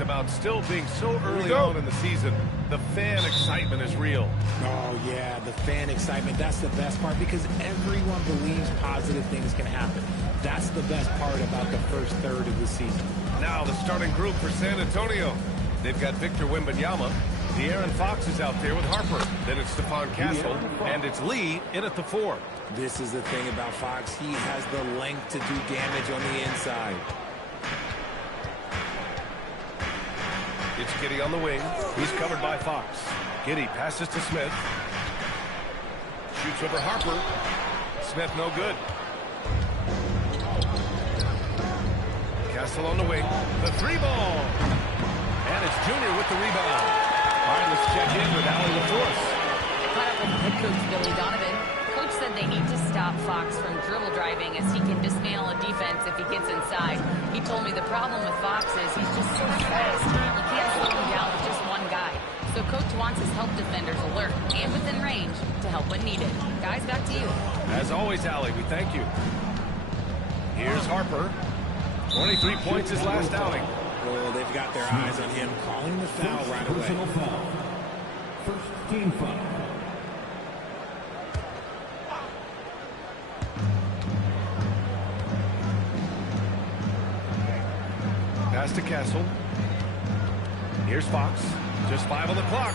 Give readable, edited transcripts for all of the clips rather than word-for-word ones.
is about still being so early on in the season. The fan excitement is real. Oh, yeah, the fan excitement. That's the best part because everyone believes positive things can happen. That's the best part about the first third of the season. Now the starting group for San Antonio. They've got Victor Wembanyama. De'Aaron Fox is out there with Harper. Then it's Stephon Castle. And it's Lee in at the 4. This is the thing about Fox. He has the length to do damage on the inside. It's Giddey on the wing. He's covered by Fox. Giddey passes to Smith. Shoots over Harper. Smith no good. Castle on the wing. The 3-ball. And it's Junior with the rebound. All right, let's check in with Allie LaForce. Caught up with head coach Billy Donovan. Coach said they need to stop Fox from dribble driving as he can dismantle a defense if he gets inside. He told me the problem with Fox is he's just so fast. You can't slow him down with just one guy. So coach wants his help defenders alert and within range to help when needed. Guys, back to you. As always, Allie, we thank you. Here's Harper. 23 points his last outing. Oh, they've got their eyes on him, calling the foul right away. Foul. First team foul. Pass to Castle. Here's Fox. Just 5 on the clock.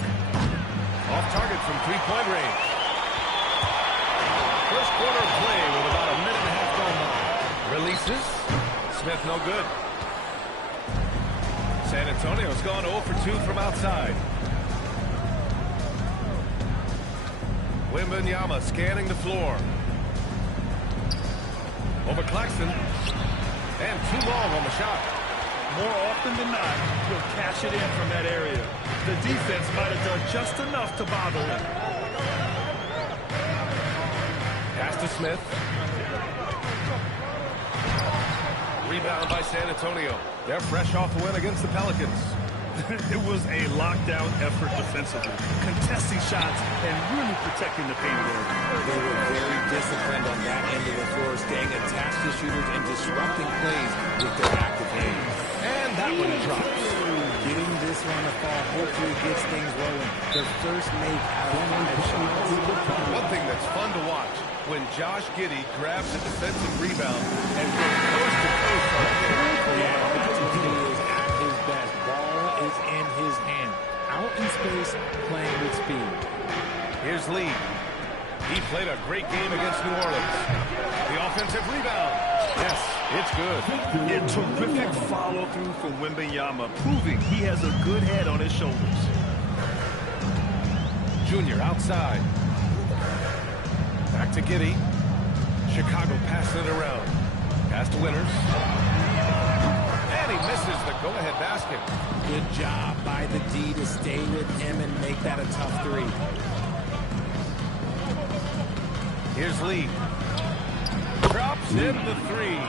Off target from 3-point range. First quarter of play with about a minute and a half gone by. Releases. Smith no good. San Antonio's gone 0 for 2 from outside. Wembanyama scanning the floor. Over Claxton. And 2 long on the shot. More often than not, he'll cash it in from that area. The defense might have done just enough to bother him. Pass to Smith. Rebound by San Antonio. They're fresh off the win against the Pelicans. It was a lockdown effort defensively, contesting shots and really protecting the paint area. They were very disciplined on that end of the floor, staying attached to shooters and disrupting plays with their active hands. And that one drops. Getting this one to fall hopefully gets things rolling. Their first make out of 5 shots. One thing that's fun to watch, when Josh Giddey grabs a defensive rebound and goes coast to coast on it. Yeah, that's when he is at his best. Ball is in his hand. Out in space, playing with speed. Here's Lee. He played a great game against New Orleans. The offensive rebound. Yes, it's good. A terrific follow-through from Wembanyama, proving he has a good head on his shoulders. Junior outside. Back to Giddey. Chicago passing it around. Pass to Winters. And he misses the go-ahead basket. Good job by the D to stay with him and make that a tough 3. Here's Lee. Drops in the 3.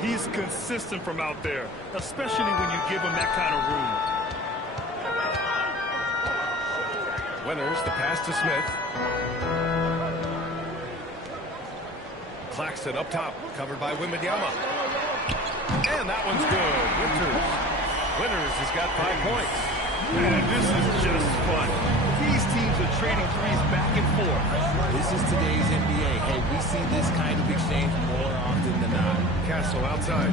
He's consistent from out there, especially when you give him that kind of room. Winters, the pass to Smith. Claxton up top, covered by Wembanyama. And that one's good. Winters has got 5 points. Man, this is just fun. These teams are trading threes back and forth. This is today's NBA. Hey, we see this kind of exchange more often than not. Castle outside.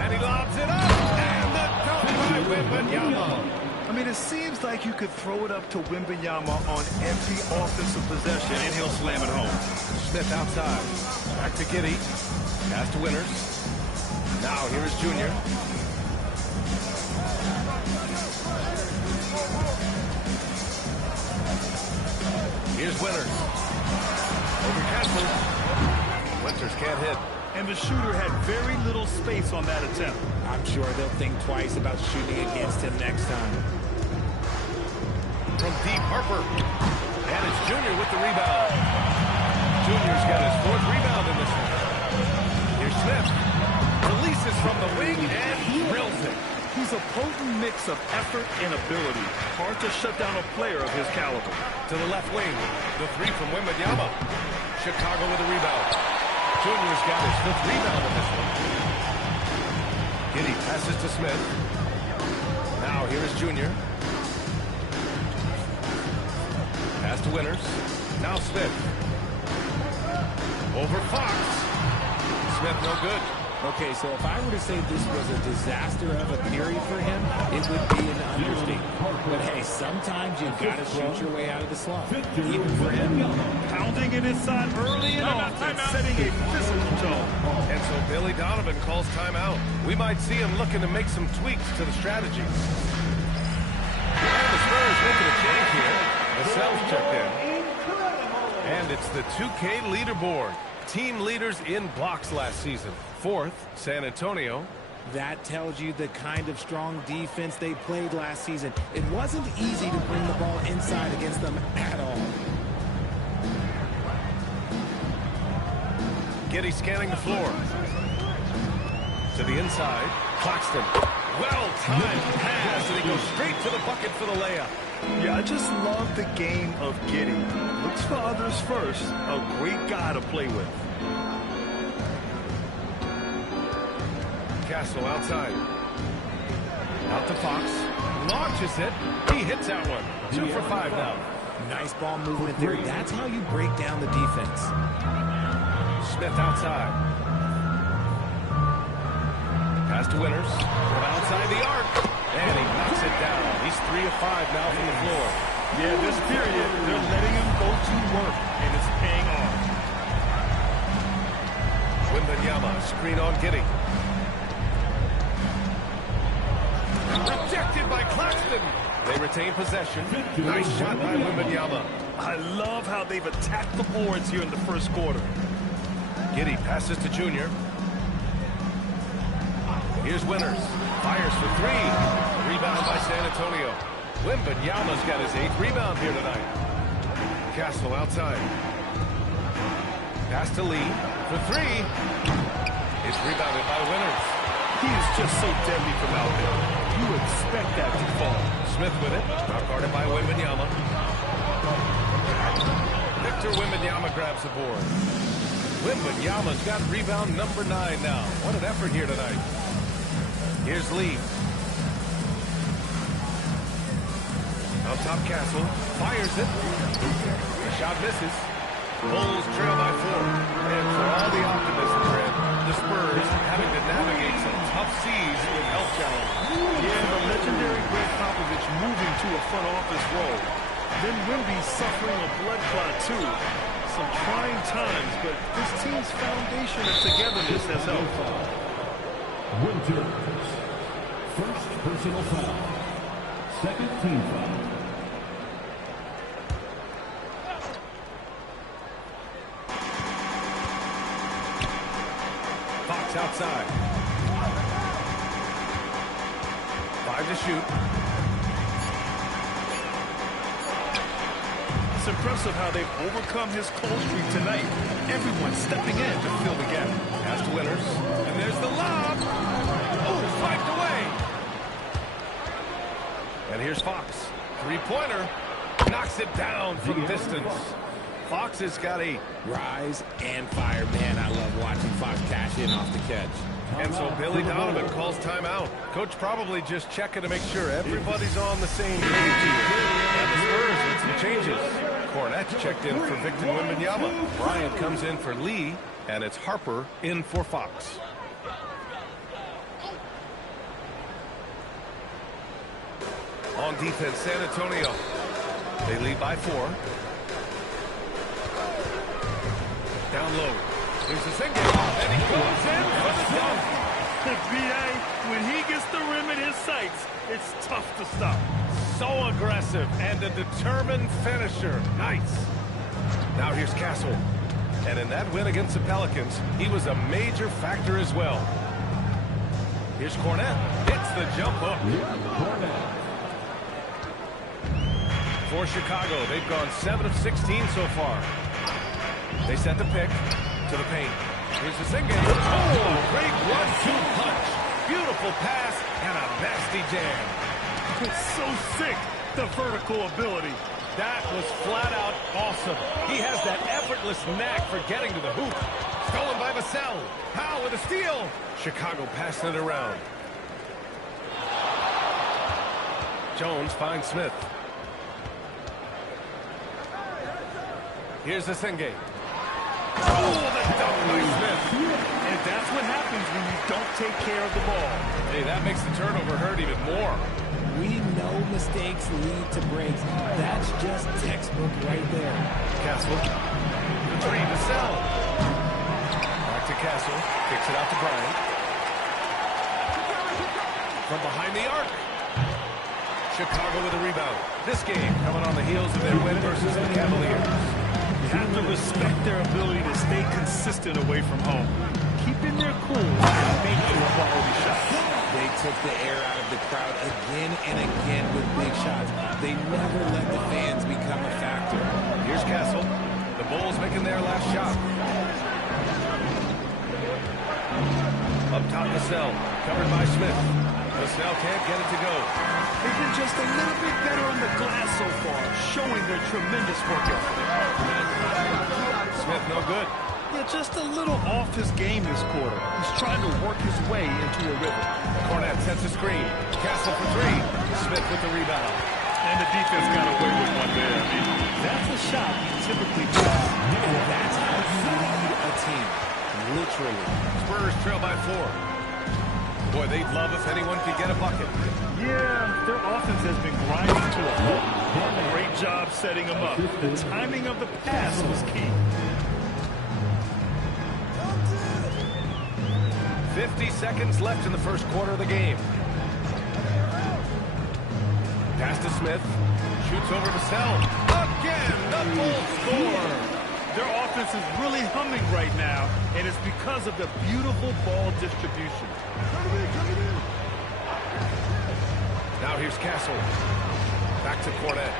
And he lobs it up. And the dunk by Wembanyama. I mean, it seems like you could throw it up to Wembanyama on empty offensive possession, and he'll slam it home. Smith outside. Back to Giddey. Pass to Winters. Now here's Junior. Here's Winters. Over Castle. Winters can't hit. And the shooter had very little space on that attempt. I'm sure they'll think twice about shooting against him next time. From deep, Harper. And it's Junior with the rebound. Junior's got his 4th rebound in this one. Here's Smith. Releases from the wing and drills it. He's a potent mix of effort and ability. Hard to shut down a player of his caliber. To the left wing. The 3 from Wembanyama. Chicago with a rebound. Junior's got his 5th rebound in this one. Giddey passes to Smith. Now Jr. Pass to Winters. Now Smith. Over Fox. Smith no good. Okay, so if I were to say this was a disaster of a period for him, it would be an understatement. But hey, sometimes you've got to shoot your way out of the slump. Even for him. Pounding it inside early and often, setting a physical tone. And so Billy Donovan calls timeout. We might see him looking to make some tweaks to the strategy. And the Spurs making a change here. Vassell's checked in. And it's the 2K leaderboard. Team leaders in blocks last season. 4th, San Antonio. That tells you the kind of strong defense they played last season. It wasn't easy to bring the ball inside against them at all. Giddey scanning the floor. To the inside. Claxton. Well-timed pass, and he goes straight to the bucket for the layup. Yeah, I just love the game of Giddey. Looks for others first. A great guy to play with. Castle outside. Out to Fox. Launches it. He hits that one. 2 for 5 now. Nice ball movement there. That's how you break down the defense. Smith outside. Pass to Winters. From outside the arc. And he knocks it down. He's 3 of 5 now from the floor. Yeah, this period, they're letting him go to work, and it's paying off. Wembanyama, screen on Giddey. Rejected by Claxton. They retain possession. Nice shot by Wembanyama. I love how they've attacked the boards here in the first quarter. Giddey passes to Junior. Here's Winters. Fires for 3. Rebound by San Antonio. Wembanyama's got his 8th rebound here tonight. Castle outside. Pass to Lee for 3. It's rebounded by Winters. He is just so deadly from out there. You expect that to fall. Smith with it. Not guarded by Wembanyama. Victor Wembanyama grabs the board. Wembanyama's got rebound number 9 now. What an effort here tonight. Here's Lee. Out top Castle. Fires it. The shot misses. Bulls trail by 4. And for all the optimism, Fred, the Spurs having to navigate some tough seas with health challenges. Yeah, the legendary Greg Popovich moving to a front office role. Then Wemby suffering a blood clot too. Some trying times, but this team's foundation of togetherness has helped. Winters. First personal foul. Second team foul. Fox outside. 5 to shoot. It's impressive how they've overcome his cold streak tonight. Everyone stepping in to fill the gap. Pass to Winters. And there's the lob. Oh, swiped away. And here's Fox. 3-pointer. Knocks it down from distance. Fox has got a Rise and fire. Man, I love watching Fox cash in off the catch. And so Billy Donovan calls timeout. Coach probably just checking to make sure everybody's on the same page here. And the Spurs with some changes. Cornette checked in for Victor Wembanyama. Bryant comes in for Lee, and it's Harper in for Fox. On defense, San Antonio. They lead by 4. Down low. Here's the single, and he goes in for the dunk. B.A., when he gets the rim in his sights, it's tough to stop. So aggressive and a determined finisher. Nice. Now here's Castle. And in that win against the Pelicans, he was a major factor as well. Here's Cornette. Hits the jump hook. For Chicago, they've gone 7 of 16 so far. They set the pick to the paint. Here's the single. Oh, great 1-2 punch. Beautiful pass and a nasty jam. It's so sick, the vertical ability. That was flat out awesome. He has that effortless knack for getting to the hoop. Stolen by Vassell. Powell with a steal. Chicago passing it around. Jones finds Smith. Here's Asenge. Oh, the dunk by Smith. And that's what happens when you don't take care of the ball. Hey, that makes the turnover hurt even more. We know mistakes lead to breaks. That's just textbook right there. Castle. The three to Sell. Back to Castle. Kicks it out to Bryant. From behind the arc. Chicago with a rebound. This game coming on the heels of their win versus the Cavaliers. You have to respect their ability to stay consistent away from home. Keeping their cool and making quality shots. They took the air out of the crowd again and again with big shots. They never let the fans become a factor. Here's Castle. The Bulls making their last shot. Up top, Vassell. Covered by Smith. Vassell can't get it to go. They've been just a little bit better on the glass so far, showing their tremendous work ethic. Smith no good. Yeah, just a little off his game this quarter. He's trying to work his way into a rhythm. Cornette sets a screen. Castle for three. Smith with the rebound. And the defense got away with one there. I mean, that's a shot you typically miss. And that's how you lead a team. Literally. Spurs trail by 4. Boy, they'd love if anyone could get a bucket. Yeah, their offense has been grinding to a halt. Great job setting them up. The timing of the pass was key. 50 seconds left in the first quarter of the game. Pass to Smith. Shoots over to Sell. Again, the Bulls score. Their offense is really humming right now, and it's because of the beautiful ball distribution. Now here's Castle. Back to Cornette.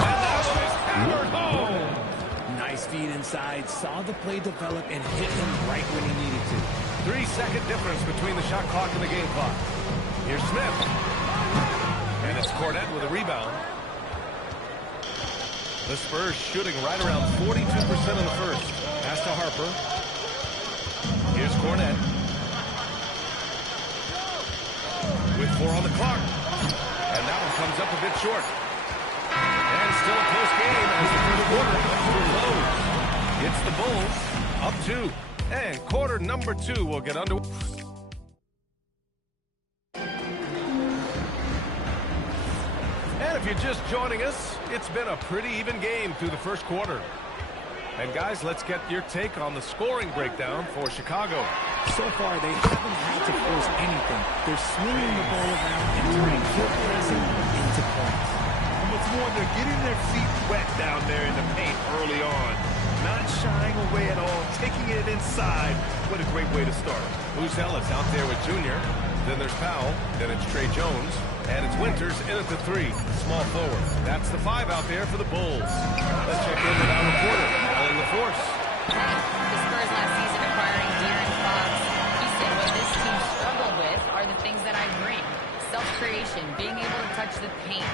And that one is hammered home. Nice feed inside. Saw the play develop and hit him right when he needed to. 3-second difference between the shot clock and the game clock. Here's Smith. And it's Cornette with a rebound. The Spurs shooting right around 42% in the first. Pass to Harper. Here's Cornette. With 4 on the clock. And that one comes up a bit short. And still a close game as the first quarter comes to a close. It's the Bulls up 2. And quarter number 2 will get underway. And if you're just joining us, it's been a pretty even game through the first quarter. And guys, let's get your take on the scoring breakdown for Chicago. So far, they haven't had to force anything. They're swinging the ball around and turning quick passing into points. And what's more, they're getting their feet wet down there in the paint early on. Not shying away at all, taking it inside. What a great way to start. Buzelis out there with Junior. Then there's Powell. Then it's Trey Jones. And it's Winters in at the 3, small forward. That's the 5 out there for the Bulls. Let's check in with our reporter, Alan LaForce. The Spurs last season acquiring De'Aaron Fox. He said what this team struggled with are the things that I bring. Self-creation, being able to touch the paint,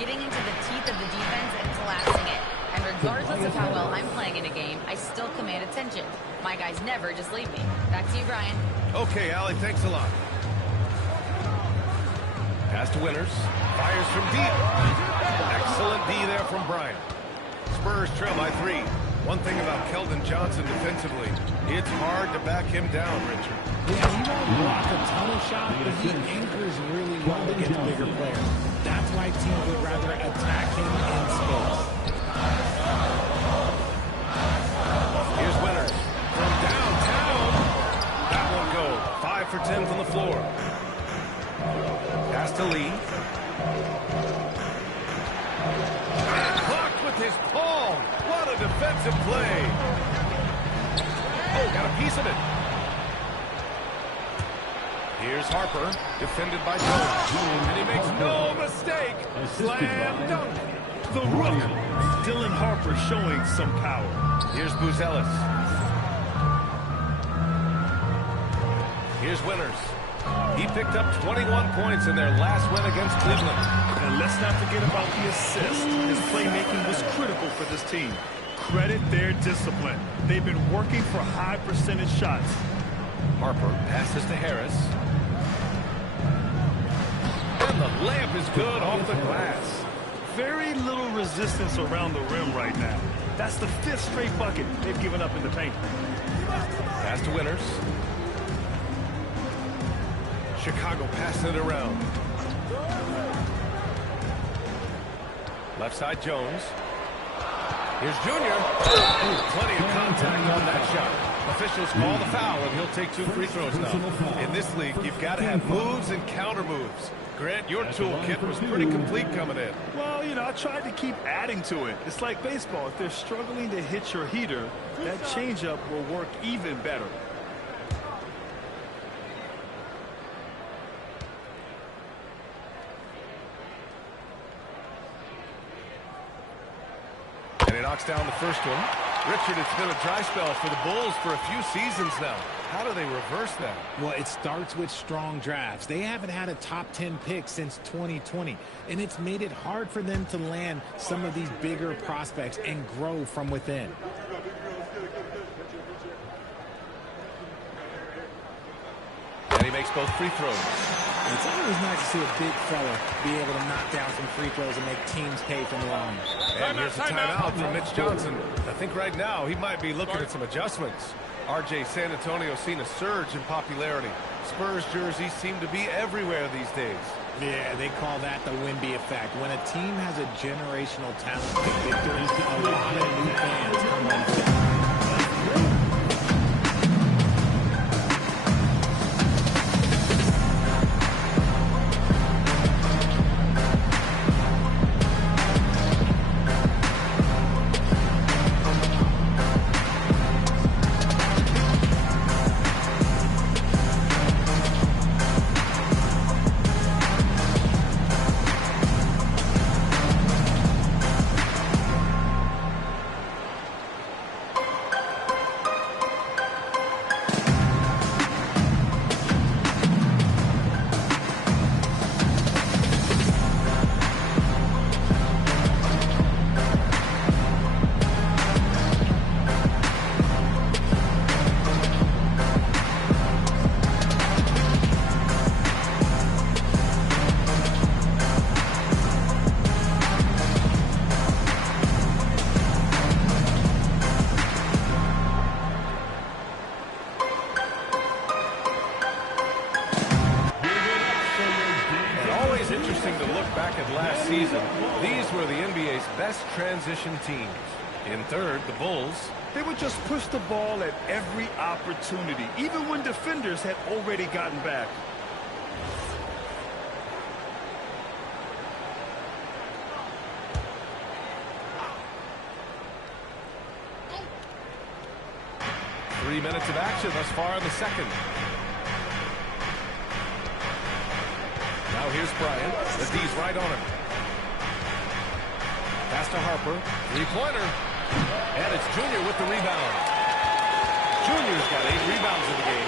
getting into the teeth of the defense and collapsing it. And regardless of how well I'm playing in a game, I still command attention. My guys never just leave me. Back to you, Brian. Okay, Allie, thanks a lot. Pass to Winters. Fires from deep. Excellent D there from Bryant. Spurs trail by 3. One thing about Keldon Johnson defensively, it's hard to back him down, Richard. Yeah, he won't block a ton of shots, but he anchors really well against bigger players. That's why teams would rather attack him in space. Here's Winters. From downtown. That won't go. 5 for 10 from the floor. Pass to Lee. And blocked with his palm. What a defensive play. Oh, got a piece of it. Here's Harper, defended by Jones. And he makes no mistake. Slam dunk. The rook, Dylan Harper, showing some power. Here's Buzelis. Here's Winters. He picked up 21 points in their last win against Cleveland. And let's not forget about the assist. His playmaking was critical for this team. Credit their discipline. They've been working for high percentage shots. Harper passes to Harris. And And the layup is good off the glass. Very little resistance around the rim right now. That's the 5th straight bucket they've given up in the paint. Pass to Winters. Chicago passing it around. Left side, Jones. Here's Junior. Ooh, plenty of contact on that shot. Officials call the foul, and he'll take 2 free throws now. In this league, you've got to have moves and counter moves. Grant, your toolkit was pretty complete coming in. Well, you know, I tried to keep adding to it. It's like baseball. If they're struggling to hit your heater, that changeup will work even better. And he knocks down the first one. Richard, it's been a dry spell for the Bulls for a few seasons now. How do they reverse that? Well, it starts with strong drafts. They haven't had a top 10 pick since 2020, and it's made it hard for them to land some of these bigger prospects and grow from within. And he makes both free throws. It's always nice to see a big fella be able to knock down some free throws and make teams pay from the line. And here's a timeout from Mitch Johnson. I think right now he might be looking at some adjustments. RJ, San Antonio's seen a surge in popularity. Spurs jerseys seem to be everywhere these days. Yeah, they call that the Wemby effect. When a team has a generational talent like Victor, a lot of new fans come on board. Transition teams. In third, the Bulls. They would just push the ball at every opportunity, even when defenders had already gotten back. Three minutes of action thus far in the second. Now here's Bryant. The D's right on him. Pass to Harper. Three-pointer. And it's Junior with the rebound. Junior's got 8 rebounds in the game.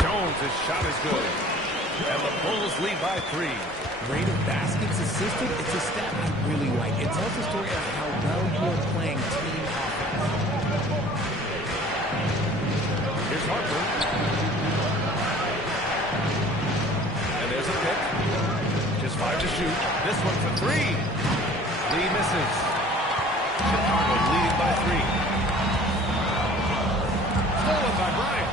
Jones, his shot is good. And the Bulls lead by 3. Rate of baskets assisted, it's a stat I really like. It tells the story of how well you're playing team offense. Here's Harper. And there's a pick. Just 5 to shoot. This one for 3. Lee misses. Chicago leading by 3. Stolen by Bryant.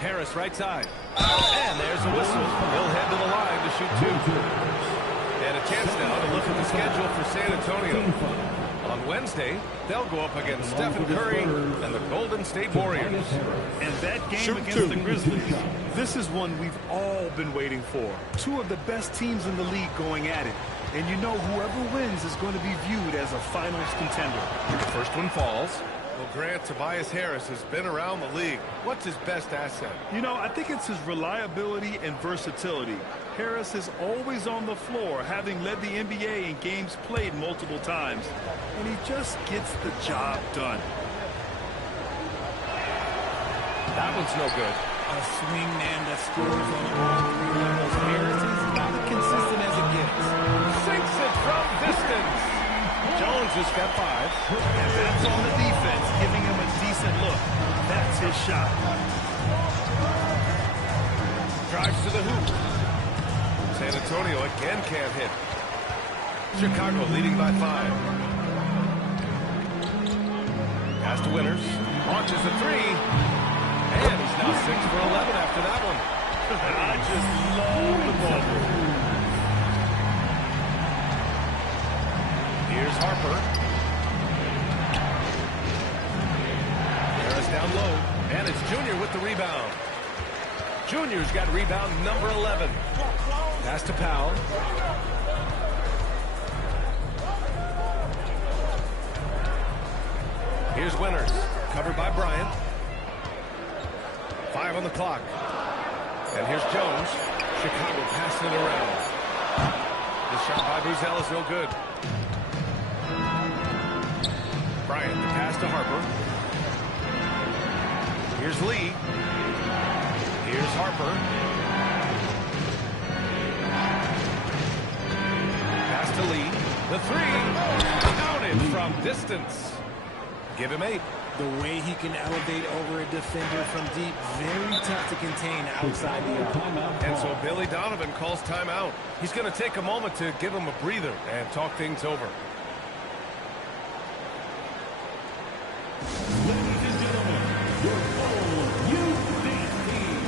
Harris right side. And there's a whistle. He'll head to the line to shoot 2. And a chance now to look at the schedule for San Antonio. On Wednesday, they'll go up against Stephen Curry and the Golden State Warriors. And that game against the Grizzlies, this is one we've all been waiting for. 2 of the best teams in the league going at it. And you know whoever wins is going to be viewed as a finals contender. The first one falls. Well, Grant, Tobias Harris has been around the league. What's his best asset? You know, I think it's his reliability and versatility. Harris is always on the floor, having led the NBA in games played multiple times. And he just gets the job done. That one's no good. A swing man that scores on all 3 levels. Harris is about as consistent as it gets. Sinks it from distance. Jones has got 5. And that's on the defense, giving him a decent look. That's his shot. Drives to the hoop. San Antonio again can't hit. Chicago leading by 5. Pass to Winters. Launches a 3. And he's now 6 for 11 after that one. I just love the ball move. Here's Harper. Harris down low. And it's Junior with the rebound. Junior's got rebound number 11. Pass to Powell. Here's Winters. Covered by Bryant. 5 on the clock. And here's Jones. Chicago passing it around. The shot by Buzzell is no good. Bryant, the pass to Harper. Here's Lee. Here's Harper. Pass to Lee. The 3. Counted from distance. Give him 8. The way he can elevate over a defender from deep, very tough to contain outside the arc. And so Billy Donovan calls timeout. He's going to take a moment to give him a breather and talk things over. Ladies and gentlemen, your full UC team.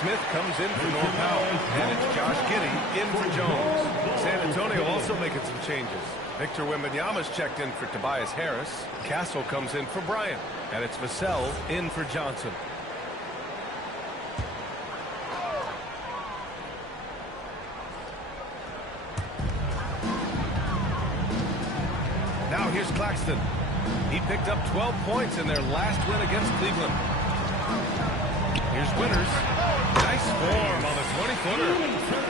Smith comes in for Norm Powell, and it's Josh Giddey in for Jones. San Antonio also making some changes. Victor Wembanyama's checked in for Tobias Harris. Castle comes in for Bryant, and it's Vassell in for Johnson. Now here's Claxton. He picked up 12 points in their last win against Cleveland. Here's Winters. Nice form on the 20-footer.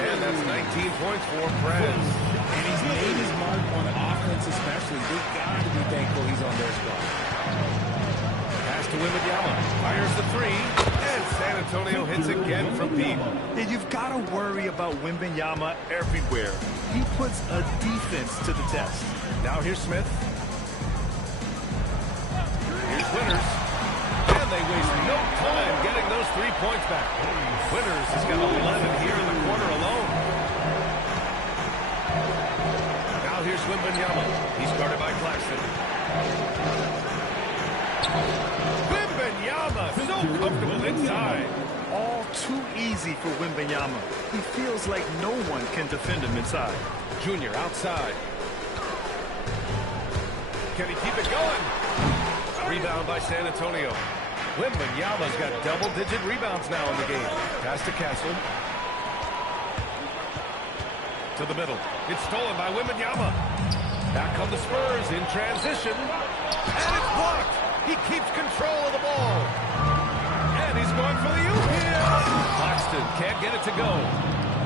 And that's 19 points for Perez. And he's made his mark on offense especially. They've got to be thankful he's on their squad. Pass to Wembanyama. Fires the 3. And San Antonio hits again from deep. And you've got to worry about Wembanyama everywhere. He puts a defense to the test. Now here's Smith. Here's Winters. And they waste no time getting those 3 points back. Winters has got 11 here in the quarter alone. Now here's Wembanyama. He's guarded by Claxton. Wembanyama, so comfortable inside. All too easy for Wembanyama. He feels like no one can defend him inside. Junior outside. Can he keep it going? Rebound by San Antonio. Wembanyama's got double-digit rebounds now in the game. Pass to Castle. To the middle. It's stolen by Wembanyama. Back come the Spurs in transition. And it's blocked. He keeps control of the ball. And he's going for the oop. Claxton can't get it to go.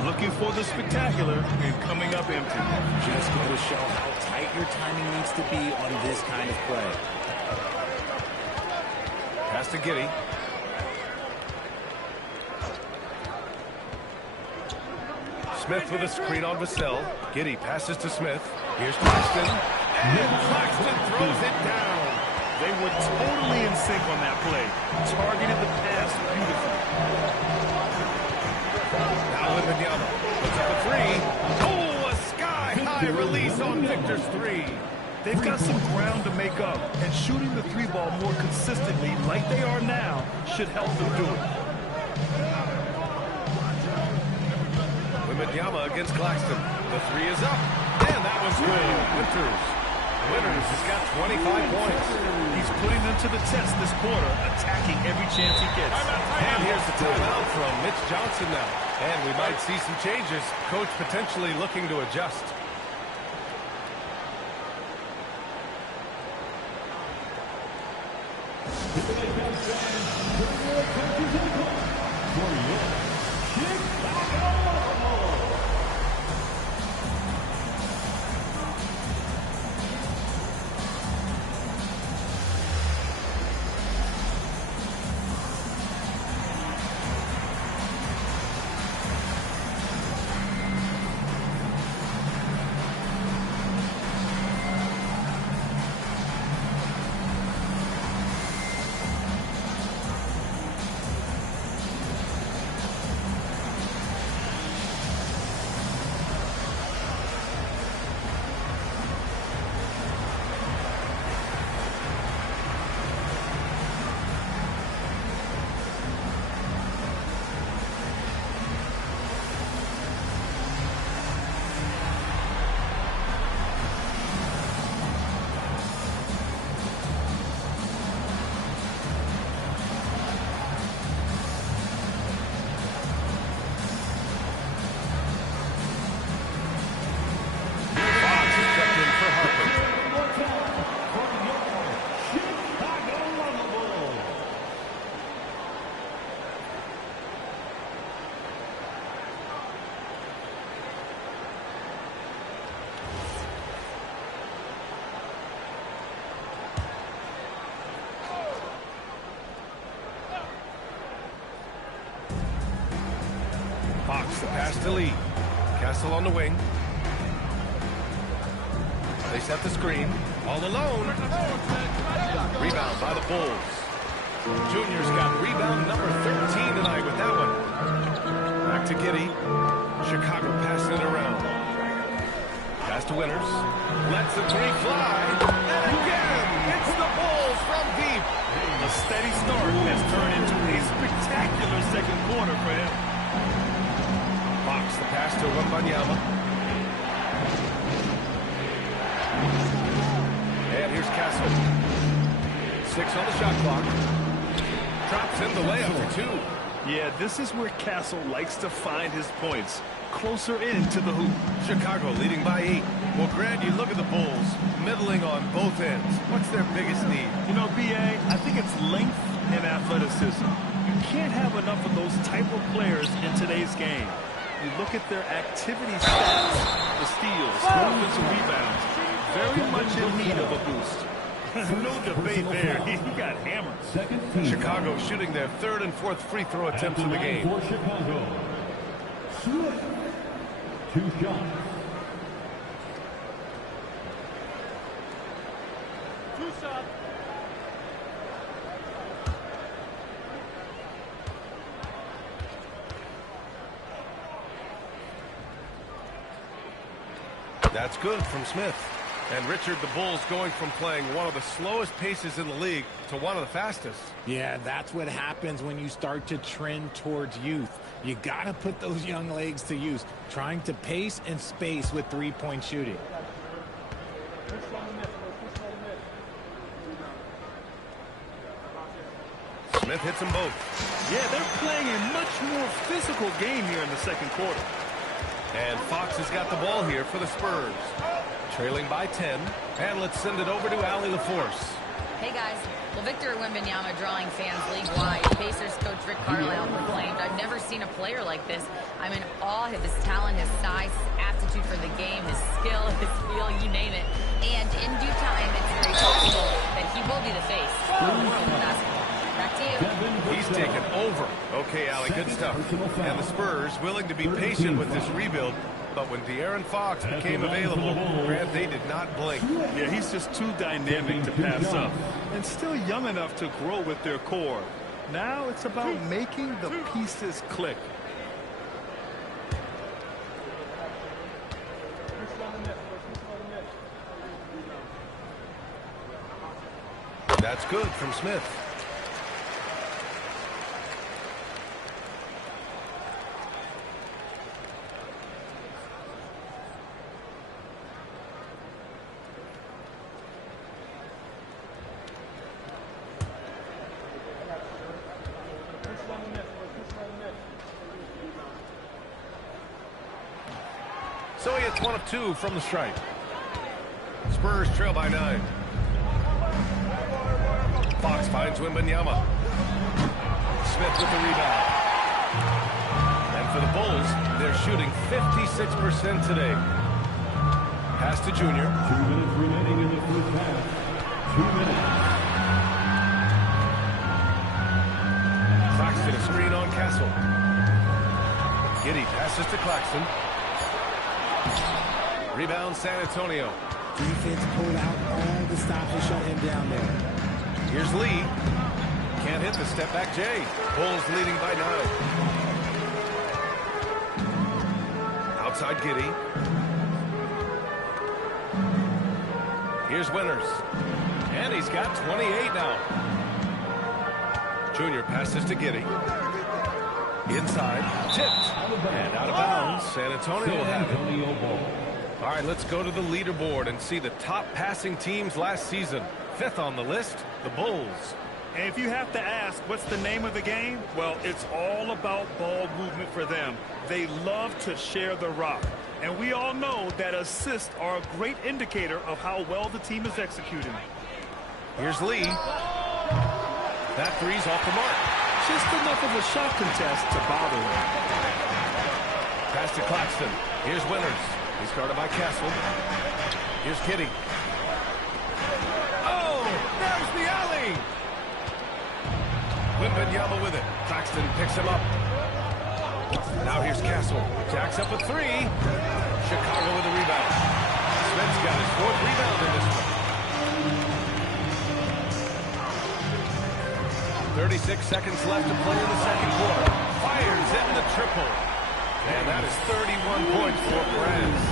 Looking for the spectacular and coming up empty. Just going to show how tight your timing needs to be on this kind of play. Pass to Giddey. Smith with a screen on Vassell. Giddey passes to Smith. Here's Claxton. And Claxton throws it down. They were totally in sync on that play. Targeted the pass beautifully. Now Wembanyama puts up a 3. Oh, a sky-high release on Victor's 3. They've got some ground to make up, and shooting the three ball more consistently like they are now should help them do it. Wembanyama against Claxton. The three is up, and that was good. Winters has got 25 points. He's putting them to the test this quarter, attacking every chance he gets. And here's the timeout from Mitch Johnson now. And we might see some changes. Coach potentially looking to adjust. Fox the pass to Lee. Castle on the wing. They set the screen. All alone. Rebound by the Bulls. Junior's got rebound number 13 tonight with that one. Back to Giddey. Chicago passing it around. Pass to Winters. Lets the three fly. And again, it's the Bulls from deep. A steady start has turned into a spectacular second quarter for him. Fox the pass to Wembanyama. And here's Castle. 6 on the shot clock. Drops in the layup for 2. Yeah, this is where Castle likes to find his points. Closer into the hoop. Chicago leading by 8. Well, Grant, you look at the Bulls, middling on both ends. What's their biggest need? You know, B.A., I think it's length and athleticism. You can't have enough of those type of players in today's game. You look at their activity stats, the steals, offensive rebounds, very much in need of a boost. No debate there. He got hammered. Chicago shooting their 3rd and 4th free throw attempts of the game. For Chicago, Smith. 2 shots. That's good from Smith. And Richard, the Bulls going from playing one of the slowest paces in the league to one of the fastest. Yeah, that's what happens when you start to trend towards youth. You got to put those young legs to use, trying to pace and space with three-point shooting. Smith hits them both. Yeah, they're playing a much more physical game here in the second quarter. And Fox has got the ball here for the Spurs. Trailing by 10. And let's send it over to Allie LaForce. Hey, guys. Well, Victor Wembanyama drawing fans league-wide. Pacers coach Rick Carlisle proclaimed, "I've never seen a player like this. I'm in awe of his talent, his size, his aptitude for the game, his skill, his feel, you name it. And in due time, it's very possible that he will be the face of the world of basketball." Back to you. He's taken over. Okay, Allie, good stuff. And the Spurs willing to be patient with this rebuild. But when De'Aaron Fox became available, Grant, they did not blink. Yeah, he's just too dynamic to pass up. And still young enough to grow with their core. Now it's about making the pieces click. That's good from Smith. So he hits 1 of 2 from the stripe. Spurs trail by 9. Fox finds Wembanyama. Smith with the rebound. And for the Bulls, they're shooting 56% today. Pass to Junior. 2 minutes remaining in the first half. 2 minutes. Claxton a screen on Castle. Giddey passes to Claxton. Rebound San Antonio. Defense pulled out all the stops to shut him down there. Here's Lee. Can't hit the step back Jay. Bulls leading by 9. Outside Giddey. Here's Winters. And he's got 28 now. Junior passes to Giddey. Inside. Tipped. And out of bounds. San Antonio will have it. All right, let's go to the leaderboard and see the top passing teams last season. 5th on the list, the Bulls. And if you have to ask what's the name of the game, well, it's all about ball movement for them. They love to share the rock. And we all know that assists are a great indicator of how well the team is executing. Here's Lee. That three's off the mark. Just enough of a shot contest to bother him. Pass to Claxton. Here's Winters. He's guarded by Castle. Here's Giddey. Oh, there's the alley. Wembanyama with it. Claxton picks him up. Now here's Castle. Jacks up a 3. Chicago with the rebound. Smith's got his 4th rebound in this one. 36 seconds left to play in the second quarter. Fires in the triple. And that is 31 points for Perez.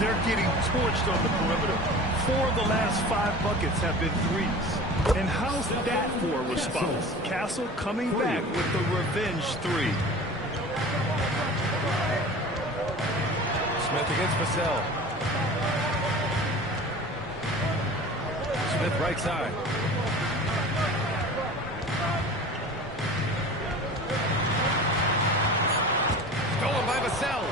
They're getting torched on the perimeter. 4 of the last 5 buckets have been threes. And how's that for a response? Castle coming back with the revenge 3. Smith against Vassell. Smith right side. Stolen by Vassell.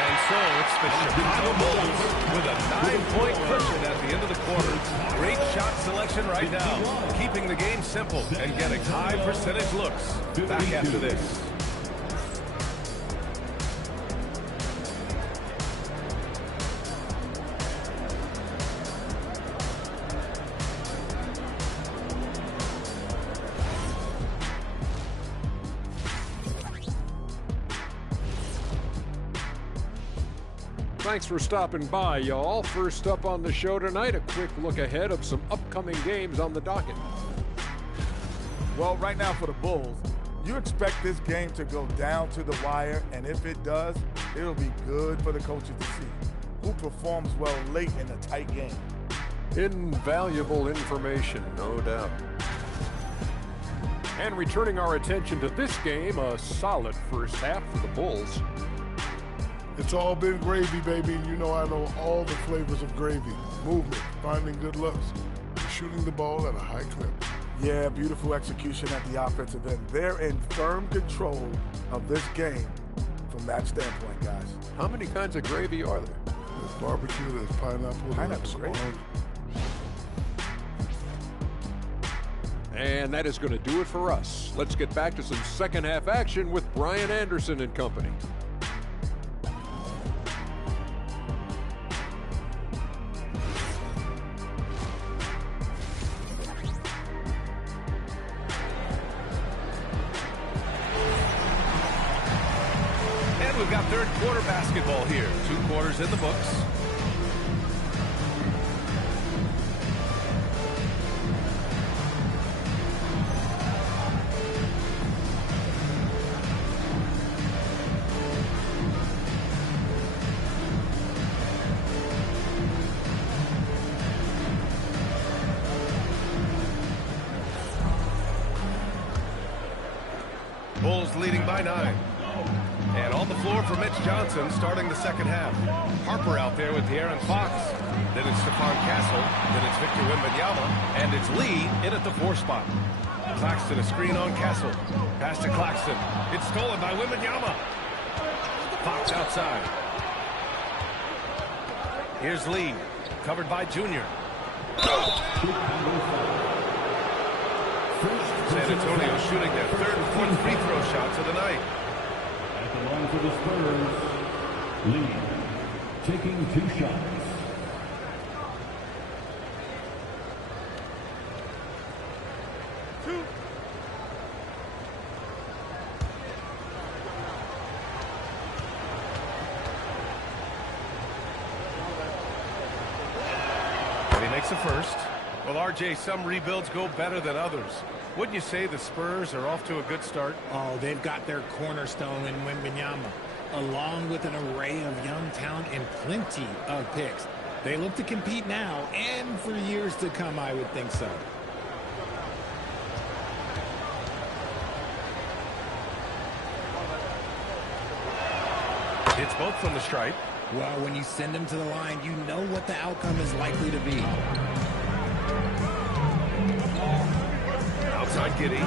And so it's the Chicago Bulls with a 9-point cushion at the end of the quarter. Great shot selection right now, keeping the game simple and getting high percentage looks. Back after this. Thanks for stopping by, y'all. First up on the show tonight, a quick look ahead of some upcoming games on the docket. Well, right now for the Bulls, you expect this game to go down to the wire, and if it does, it'll be good for the coaches to see who performs well late in a tight game. Invaluable information, no doubt. And returning our attention to this game, a solid first half for the Bulls. It's all been gravy, baby. You know I know all the flavors of gravy. Movement, finding good looks, shooting the ball at a high clip. Yeah, beautiful execution at the offensive end. They're in firm control of this game from that standpoint, guys. How many kinds of gravy are there? There's barbecue, there's pineapple, there's gravy. And that is going to do it for us. Let's get back to some second half action with Brian Anderson and company. We've got third quarter basketball here. 2 quarters in the books. Spurs leading by 9. And on the floor for Mitch Johnson starting the second half. Harper out there with De'Aaron Fox. Then it's Stephon Castle. Then it's Victor Wembanyama. And it's Lee in at the 4 spot. Claxton a screen on Castle. Pass to Claxton. It's stolen by Wembanyama. Fox outside. Here's Lee. Covered by Junior. San Antonio shooting their 3rd and 4th free throw shots of the night. At the line for the Spurs, Lee taking 2 shots. And he makes a first. Well, RJ, some rebuilds go better than others. Wouldn't you say the Spurs are off to a good start? Oh, they've got their cornerstone in Wembanyama, along with an array of young talent and plenty of picks. They look to compete now and for years to come, I would think so. It's both from the stripe. Well, when you send them to the line, you know what the outcome is likely to be. Outside Giddey.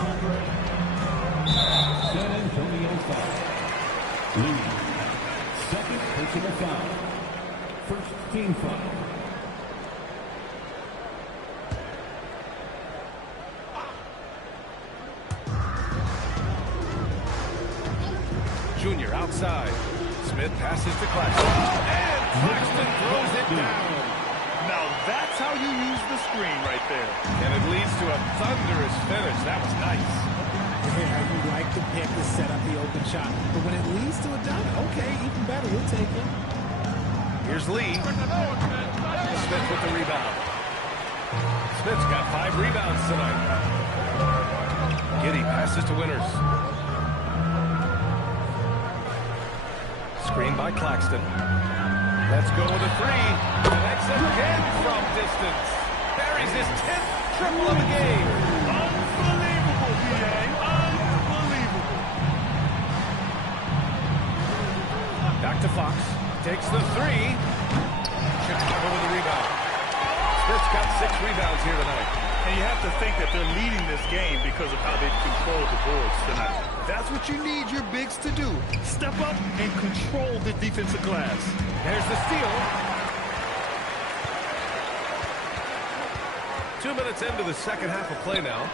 San Antonio foul. Lee, 2nd personal foul. 1st team foul. Junior outside. Smith passes to Claxton. And Claxton throws it down. Now that's how you use the screen right there. And it leads to a thunderous finish. That was nice. Yeah, you like the pick to set up the open shot. But when it leads to a dunk, okay, even better. We'll take it. Here's Lee. Smith with the rebound. Smith's got 5 rebounds tonight. Giddey passes to Winters. Screen by Claxton. Let's go with a 3. Connects again from distance. Buries his 10th triple of the game. Unbelievable, B.A. Unbelievable. Back to Fox. Takes the 3. Chicago with the rebound. Smith's got 6 rebounds here tonight. And you have to think that they're leading this game because of how they've controlled the boards tonight. That's what you need your bigs to do. Step up and control the defensive glass. There's the steal. 2 minutes into the second half of play now.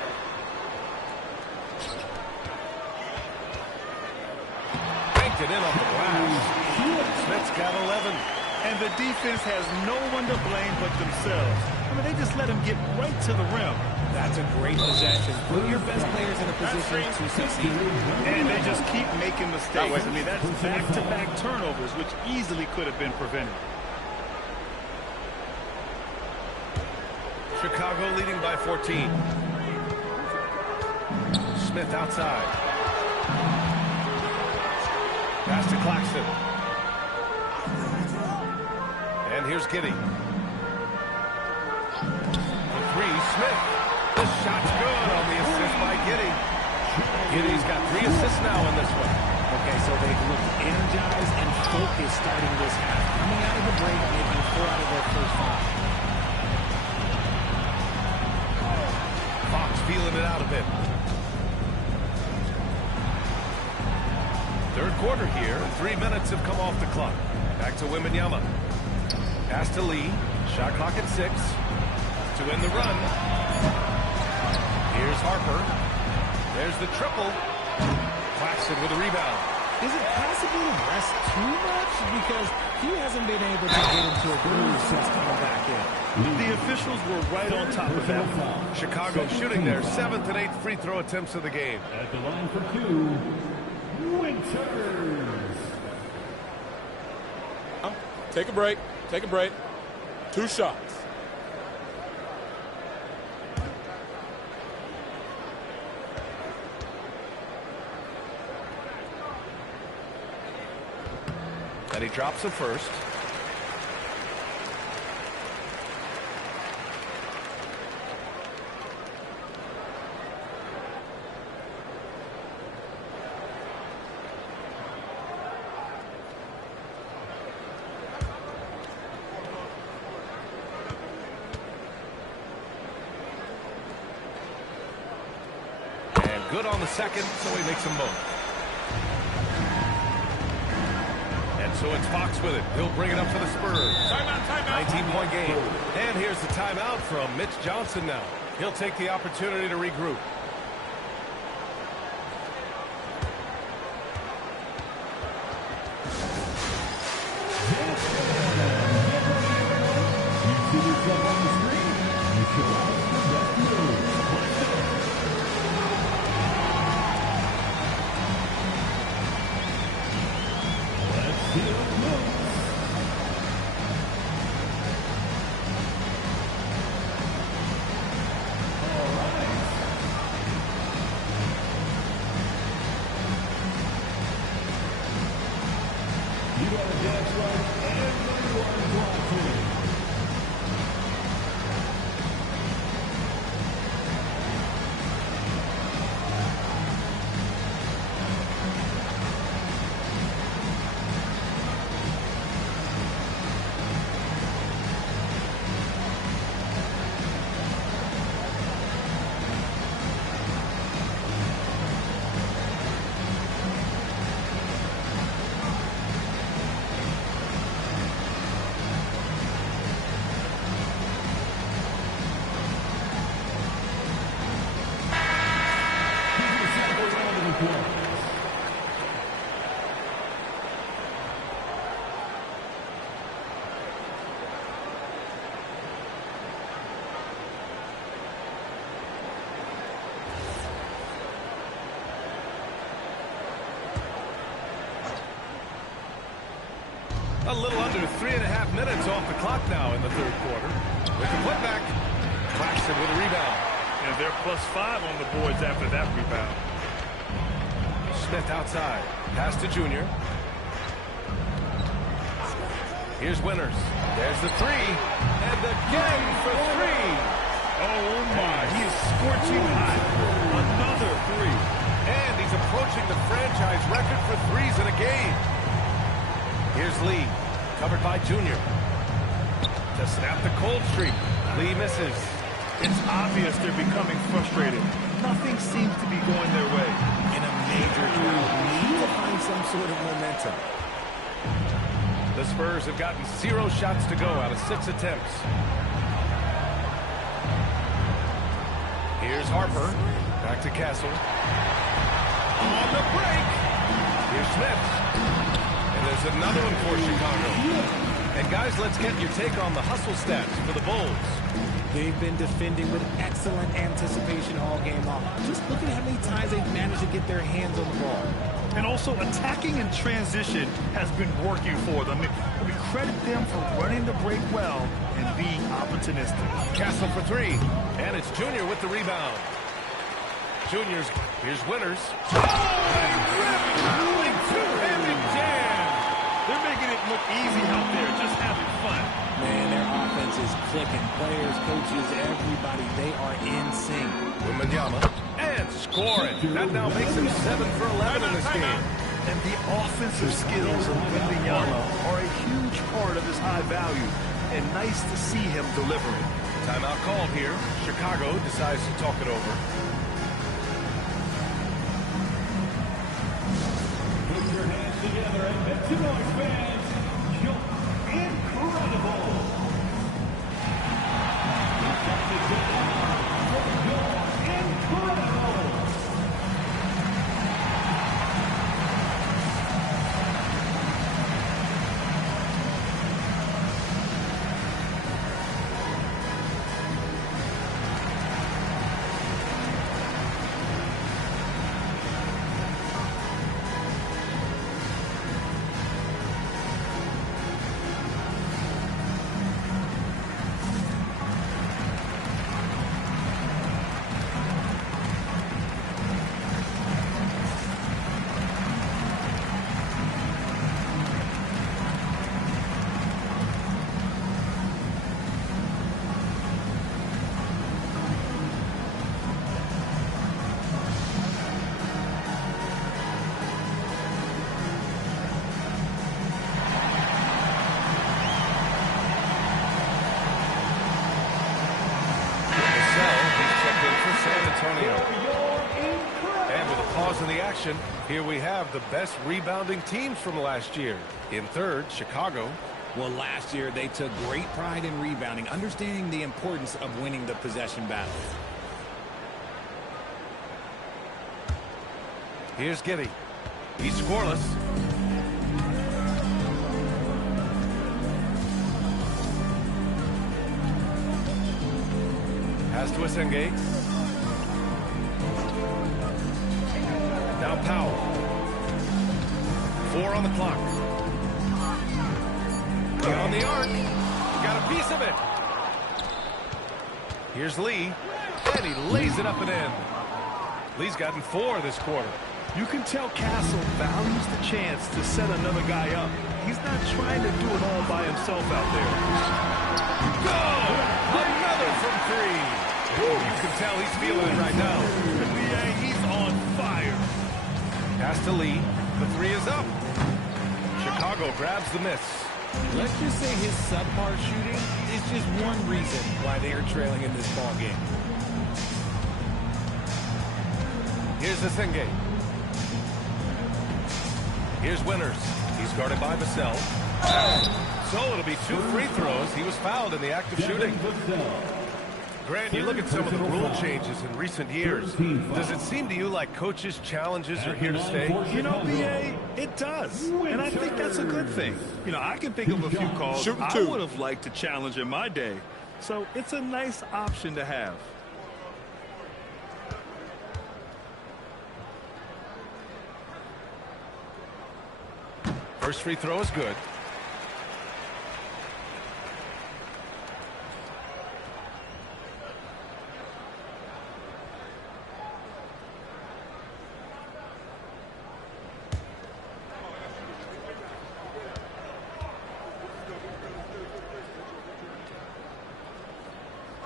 Banked it in off the glass. Smith's got 11. And the defense has no one to blame but themselves. I mean, they just let him get right to the rim. That's a great possession. Put your best players in a position to succeed. And they just keep making mistakes. I mean, that's back-to-back turnovers, which easily could have been prevented. Chicago leading by 14. Smith outside. Pass to Claxton. And here's Giddey. The 3, Smith. The shot's good on the assist by Giddey. Giddey's got 3 assists now in this one. Okay, so they've looked energized and focused starting this half. Coming out of the break, making 4 out of their first 5. Fox feeling it out a bit. Third quarter here. 3 minutes have come off the clock. Back to Wembanyama. Pass to Lee. Shot clock at 6. To end the run. Here's Harper. There's the triple. Claxton with a rebound. Is it possible to rest too much? Because he hasn't been able to get into a groove since coming back in. The officials were right on top of that. Chicago shooting their 7th and 8th free throw attempts of the game. At the line for 2, Winters. Take a break. Take a break. 2 shots. And he drops the first. good on the second, so he makes them both. And so it's Fox with it. He'll bring it up for the Spurs. Timeout, timeout. 19-point game. And here's the timeout from Mitch Johnson now. He'll take the opportunity to regroup. You see yourself on the screen. You should watch the rest Let's see it looks. All right. You gotta dance like everyone's watching. A little under 3.5 minutes off the clock now in the third quarter. With the putback, Claxton with a rebound. And they're +5 on the boards after that rebound. Smith outside. Pass to Junior. Here's Winters. There's the three. And again for three. Oh, my. He is scorching hot. Another three. And he's approaching the franchise record for threes in a game. Here's Lee, covered by Junior. To snap the cold streak. Lee misses. It's obvious they're becoming frustrated. Nothing seems to be going their way. In a major drought, need to find some sort of momentum. The Spurs have gotten 0 shots to go out of 6 attempts. Here's Harper. Back to Castle. On the break. Here's Smith. And there's another one for Chicago. And guys, let's get your take on the hustle stats for the Bulls. They've been defending with excellent anticipation all game long. Just look at how many times they've managed to get their hands on the ball. And also attacking in transition has been working for them. We credit them for running the break well and being opportunistic. Castle for three. And it's Junior with the rebound. Junior's, here's Winters. Oh, two-handed jam. They're making it look easy out there, just having fun. Man, their offense is clicking. Players, coaches, everybody, they are in sync. Wembanyama and scoring. That now makes him 7 for 11 in this game. And the offensive skills of Wembanyama are a huge part of his high value. And nice to see him delivering. Timeout called here. Chicago decides to talk it over. Put your hands together and make some noise, fans. You're incredible. the action. Here we have the best rebounding teams from last year. In third, Chicago. Well, last year they took great pride in rebounding, understanding the importance of winning the possession battle. Here's Giddey. He's scoreless. Pass to Asenge. Now Powell. 4 on the clock. On the arc. Got a piece of it. Here's Lee. And he lays it up and in. Lee's gotten 4 this quarter. You can tell Castle values the chance to set another guy up. He's not trying to do it all by himself out there. Go! Another from 3. Ooh, you can tell he's feeling it right now. Yeah, he's on fire. Pass to Lee. The 3 is up. Chicago grabs the miss. Let's just say his subpar shooting is just one reason why they are trailing in this ball game. Here's Asenge. Here's Winters. He's guarded by Vassell. So it'll be 2 free throws. He was fouled in the act of shooting. Grant, you look at some of the rule changes in recent years. Does it seem to you like coaches' challenges are here to stay? You know, B.A., it does. And I think that's a good thing. You know, I can think of a few calls I would have liked to challenge in my day. So it's a nice option to have. First free throw is good.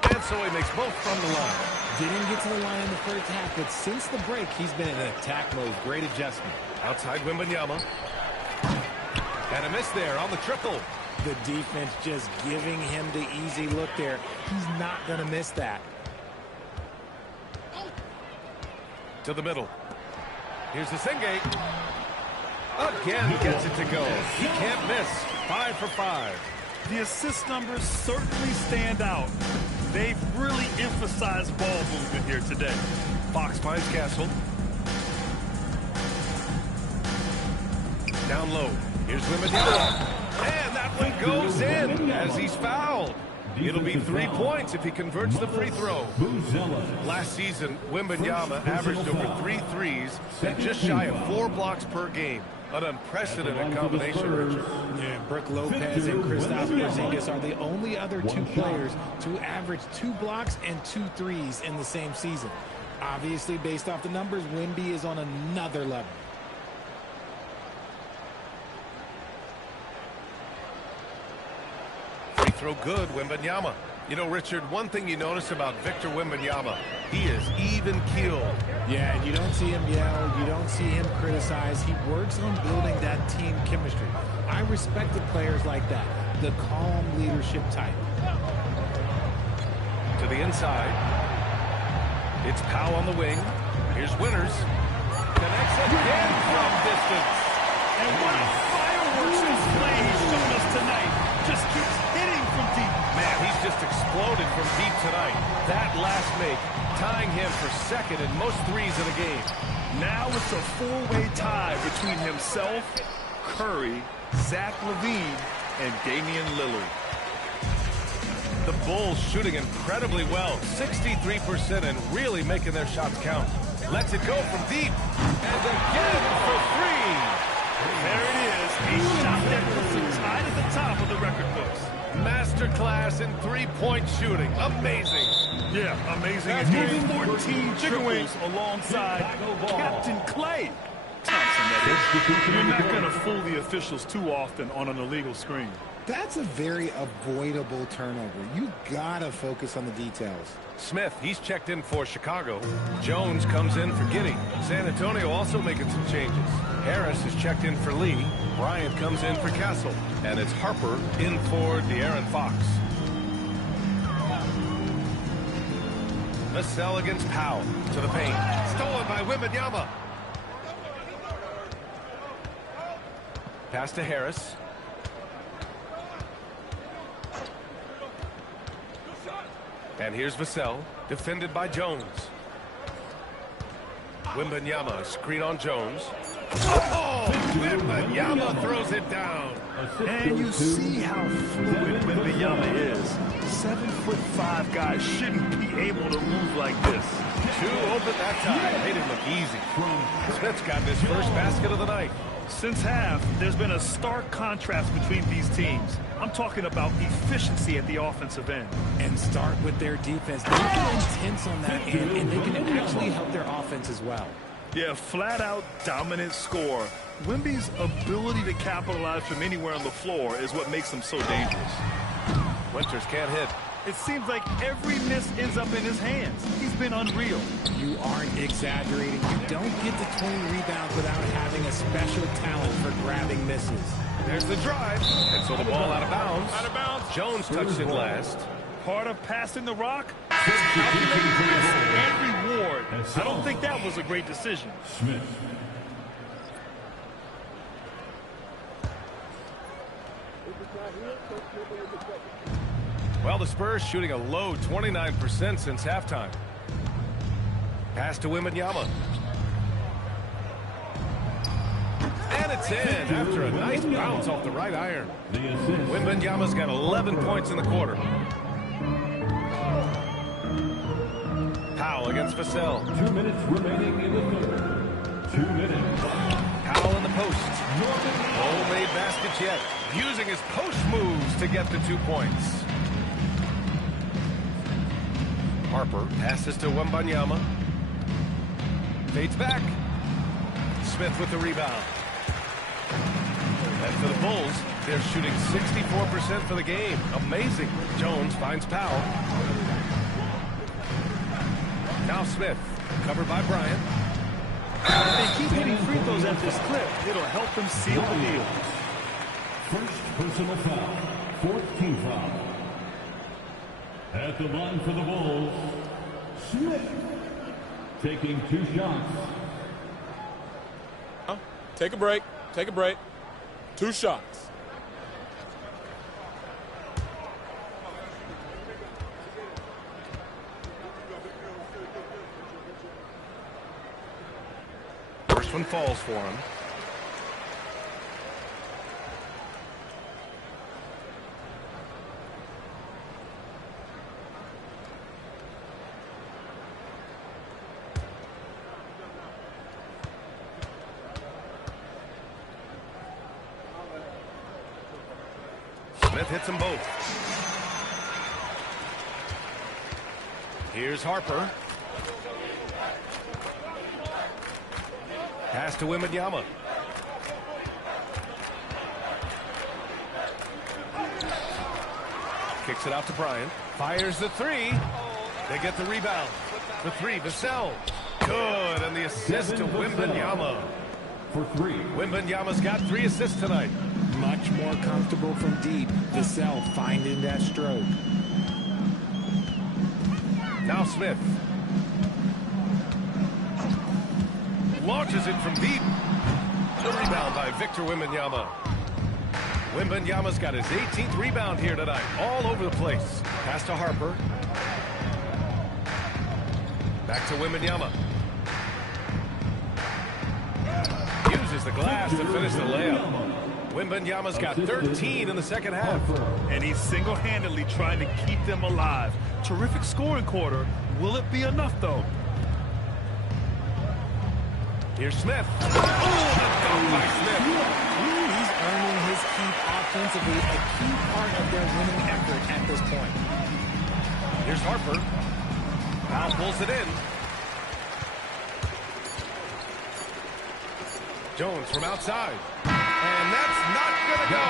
And so he makes both from the line. Didn't get to the line in the first half, but since the break, he's been in attack mode. Great adjustment. Outside Wembanyama. And a miss there on the triple. The defense just giving him the easy look there. He's not going to miss that. To the middle. Here's Asenge. Again gets it to go. He can't miss. 5 for 5. The assist numbers certainly stand out. They've really emphasized ball movement here today. Fox finds Castle. Down low. Here's Wembanyama. And that one goes in as he's fouled. It'll be 3 points if he converts the free throw. Last season, Wembanyama averaged over 3 threes and just shy of 4 blocks per game. An unprecedented combination, Richard. Yeah, Brook Lopez and Kristaps Porzingis are the only other 2 players to average 2 blocks and 2 threes in the same season. Obviously, based off the numbers, Wemby is on another level. Free throw good, Wembanyama. You know, Richard, one thing you notice about Victor Wembanyama, he is even-keeled. Yeah, and you don't see him yell, you don't see him criticize. He works on building that team chemistry. I respected players like that, the calm leadership type. To the inside. It's Powell on the wing. Here's Winters. Connects again from distance. And what a fireworks display he's shown us tonight. Just keeps hitting from deep. Man, he's just exploded from deep tonight. That last make, tying him for second in most threes in a game. Now it's a 4-way tie between himself, Curry, Zach LaVine, and Damian Lillard. The Bulls shooting incredibly well, 63%, and really making their shots count. Lets it go from deep, and again for 3. There it is, a shot that puts him tied at the top of the record books. Masterclass in three-point shooting. Amazing. Yeah, amazing. And getting 14 triples alongside Captain Klay Thompson, that is. You're not going to fool the officials too often on an illegal screen. That's a very avoidable turnover. You gotta focus on the details. Smith, he's checked in for Chicago. Jones comes in for Giddey. San Antonio also making some changes. Harris is checked in for Lee. Bryant comes in for Castle. And it's Harper in for De'Aaron Fox. Vassell against Powell. To the paint. Stolen by Wembanyama. Pass to Harris. And here's Vassell, defended by Jones. Wembanyama, screen on Jones. Oh, Wembanyama throws it down. And you see how fluid Wembanyama is. 7'5" guy shouldn't be able to move like this. Two open that time. Made it look easy. Smith's got his first basket of the night. Since half, there's been a stark contrast between these teams. I'm talking about efficiency at the offensive end. And start with their defense. They get intense on that end, and they can actually help their offense as well. Yeah, flat-out dominant score. Wemby's ability to capitalize from anywhere on the floor is what makes him so dangerous. Winters can't hit. It seems like every miss ends up in his hands. He's been unreal. You aren't exaggerating. You don't get to 20 rebounds without having a special talent for grabbing misses. There's the drive. And so the ball out of bounds. Out of bounds. Jones touched it last. Part of passing the rock, calculated risk and reward. I don't think that was a great decision. Smith. Well, the Spurs shooting a low 29% since halftime. Pass to Wembanyama. And it's in after a nice bounce off the right iron. Wembanyama's got 11 points in the quarter. Powell against Vassell. 2 minutes remaining in the third. 2 minutes. Powell in the post. No made baskets yet. Using his post moves to get the 2 points. Harper passes to Wembanyama. Fades back. Smith with the rebound. And for the Bulls, they're shooting 64% for the game. Amazing. Jones finds Powell. Now Smith, covered by Bryant. If they keep hitting free throws at this clip, it'll help them seal the deal. First personal foul. Fourth team foul. At the line for the Bulls, Smith taking 2 shots. Take a break. Take a break. 2 shots. First one falls for him. Smith hits them both. Here's Harper. Pass to Wembanyama. Kicks it out to Bryant. Fires the 3. They get the rebound. The 3, Vassell. Good, and the assist to Wembanyama. For 3. Wembanyama's got 3 assists tonight. Much more comfortable from deep. Vassell finding that stroke. Now Smith. Launches it from deep. The rebound by Victor Wembanyama. Wembanyama's got his 18th rebound here tonight. All over the place. Pass to Harper. Back to Wembanyama. Uses the glass to finish the layup. Wembanyama's got 13 in the second half. And he's single-handedly trying to keep them alive. Terrific scoring quarter. Will it be enough, though? Here's Smith. Oh, the dunk by Smith. He's earning his keep offensively, a key part of their winning effort at this point. Here's Harper. Powell pulls it in. Jones from outside. And that's not going to go.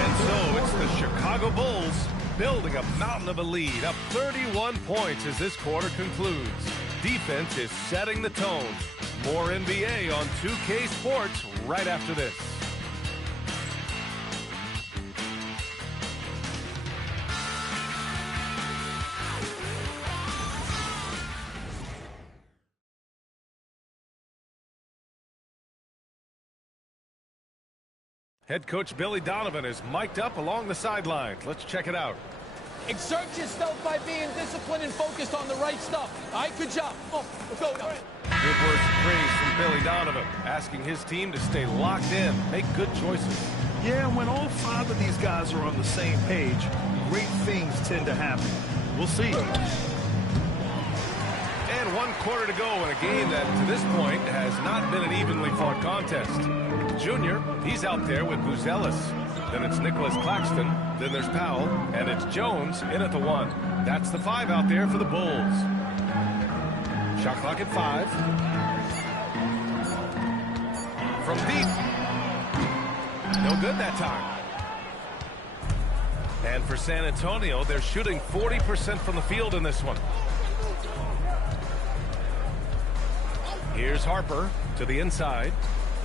And so it's the Chicago Bulls building a mountain of a lead, up 31 points as this quarter concludes. Defense is setting the tone. More NBA on 2K Sports right after this. Head coach Billy Donovan is mic'd up along the sidelines. Let's check it out. Exert yourself by being disciplined and focused on the right stuff. All right, good job. Oh, let's go. Good words of praise from Billy Donovan, asking his team to stay locked in, make good choices. Yeah, when all 5 of these guys are on the same page, great things tend to happen. We'll see. And 1 quarter to go in a game that, to this point, has not been an evenly fought contest. Junior, he's out there with Buzelis. Then it's Nicholas Claxton. Then there's Powell. And it's Jones in at the 1. That's the 5 out there for the Bulls. Shot clock at 5. From deep. No good that time. And for San Antonio, they're shooting 40% from the field in this one. Here's Harper to the inside.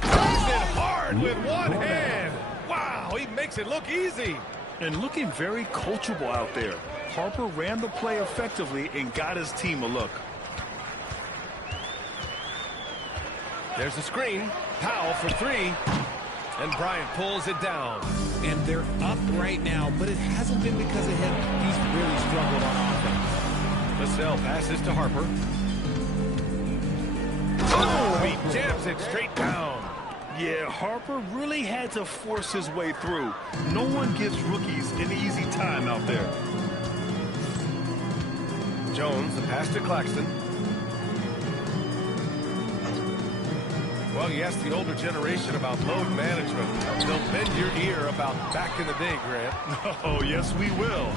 Plays it hard with one hand. Wow, he makes it look easy. And looking very coachable out there. Harper ran the play effectively and got his team a look. There's the screen. Powell for 3. And Bryant pulls it down. And they're up right now, but it hasn't been because of him. He's really struggled on offense. Vassell passes to Harper. Oh, he jams it straight down. Yeah, Harper really had to force his way through. No one gives rookies an easy time out there. Jones, the pass to Claxton. Well, you ask the older generation about load management. They'll bend your ear about back in the day, Grant. Oh, yes, we will.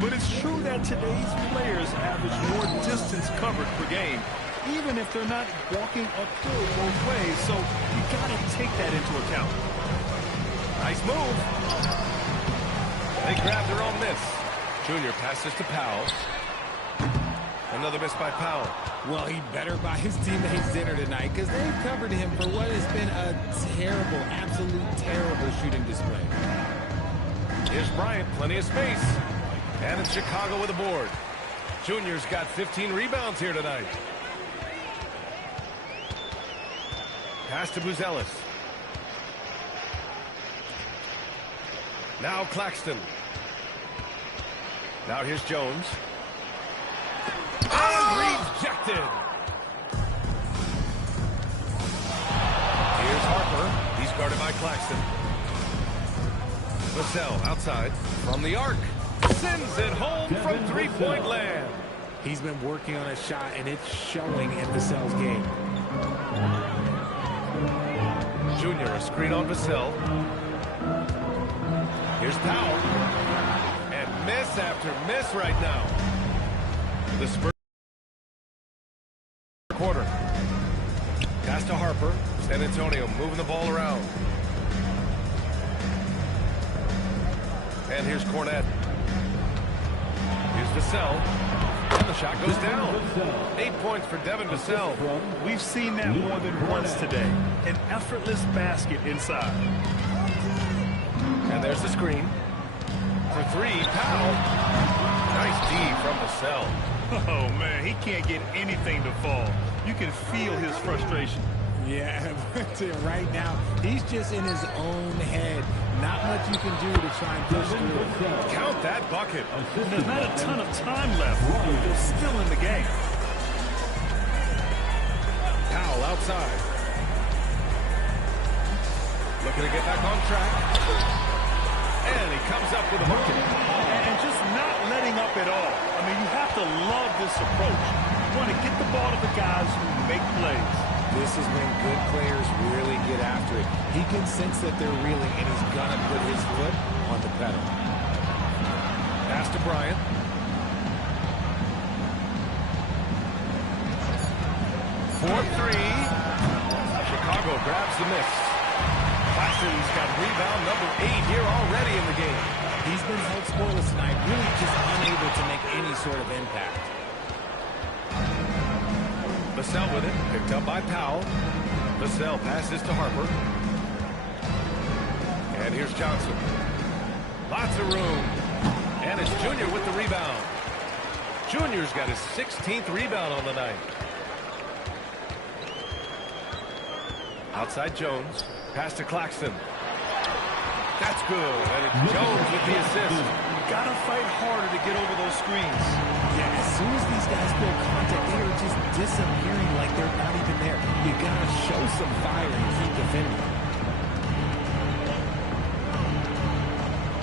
But it's true that today's players average more distance covered per game, even if they're not walking uphill both ways. So you got to take that into account. Nice move. They grab their own miss. Junior passes to Powell. Another miss by Powell. Well, he better buy his teammates dinner tonight because they've covered him for what has been a terrible, absolute terrible shooting display. Here's Bryant, plenty of space. And it's Chicago with a board. Junior's got 15 rebounds here tonight. Pass to Buzelis. Now Claxton. Now here's Jones. And rejected. Here's Harper. He's guarded by Claxton. Vassell outside from the arc. Sends it home from three-point land. He's been working on a shot, and it's showing in Vassell's game. Junior, a screen on Vassell. Here's Powell. And miss after miss right now. The Spurs quarter. Pass to Harper. San Antonio moving the ball around. And here's Cornette. Here's Vassell. And the shot goes down. 8 points for Devin Vassell. We've seen that more than once today. An effortless basket inside. And there's the screen. For 3, Powell. Nice D from Vassell. Oh, man, he can't get anything to fall. You can feel his frustration. Yeah, right now, he's just in his own head. Not much you can do to try and push through. Count that bucket. There's not a ton of time left. They're still in the game. Powell outside. Looking to get back on track. And he comes up with a bucket. And just not letting up at all. I mean, you have to love this approach. You want to get the ball to the guys who make plays. This is when good players really get after it. He can sense that they're reeling, and he's going to put his foot on the pedal. Pass to Bryant. For 3. Chicago grabs the miss. Claxton's got rebound number 8 here already in the game. He's been held scoreless tonight, really just unable to make any sort of impact. Vassell with it, picked up by Powell. Vassell passes to Harper. And here's Johnson. Lots of room. And it's Junior with the rebound. Junior's got his 16th rebound on the night. Outside Jones. Pass to Claxton. That's good. And it's Jones with the assist. Gotta fight harder to get over those screens. Yeah, as soon as these guys feel contact, they are just disappearing like they're not even there. You gotta show some fire and keep defending.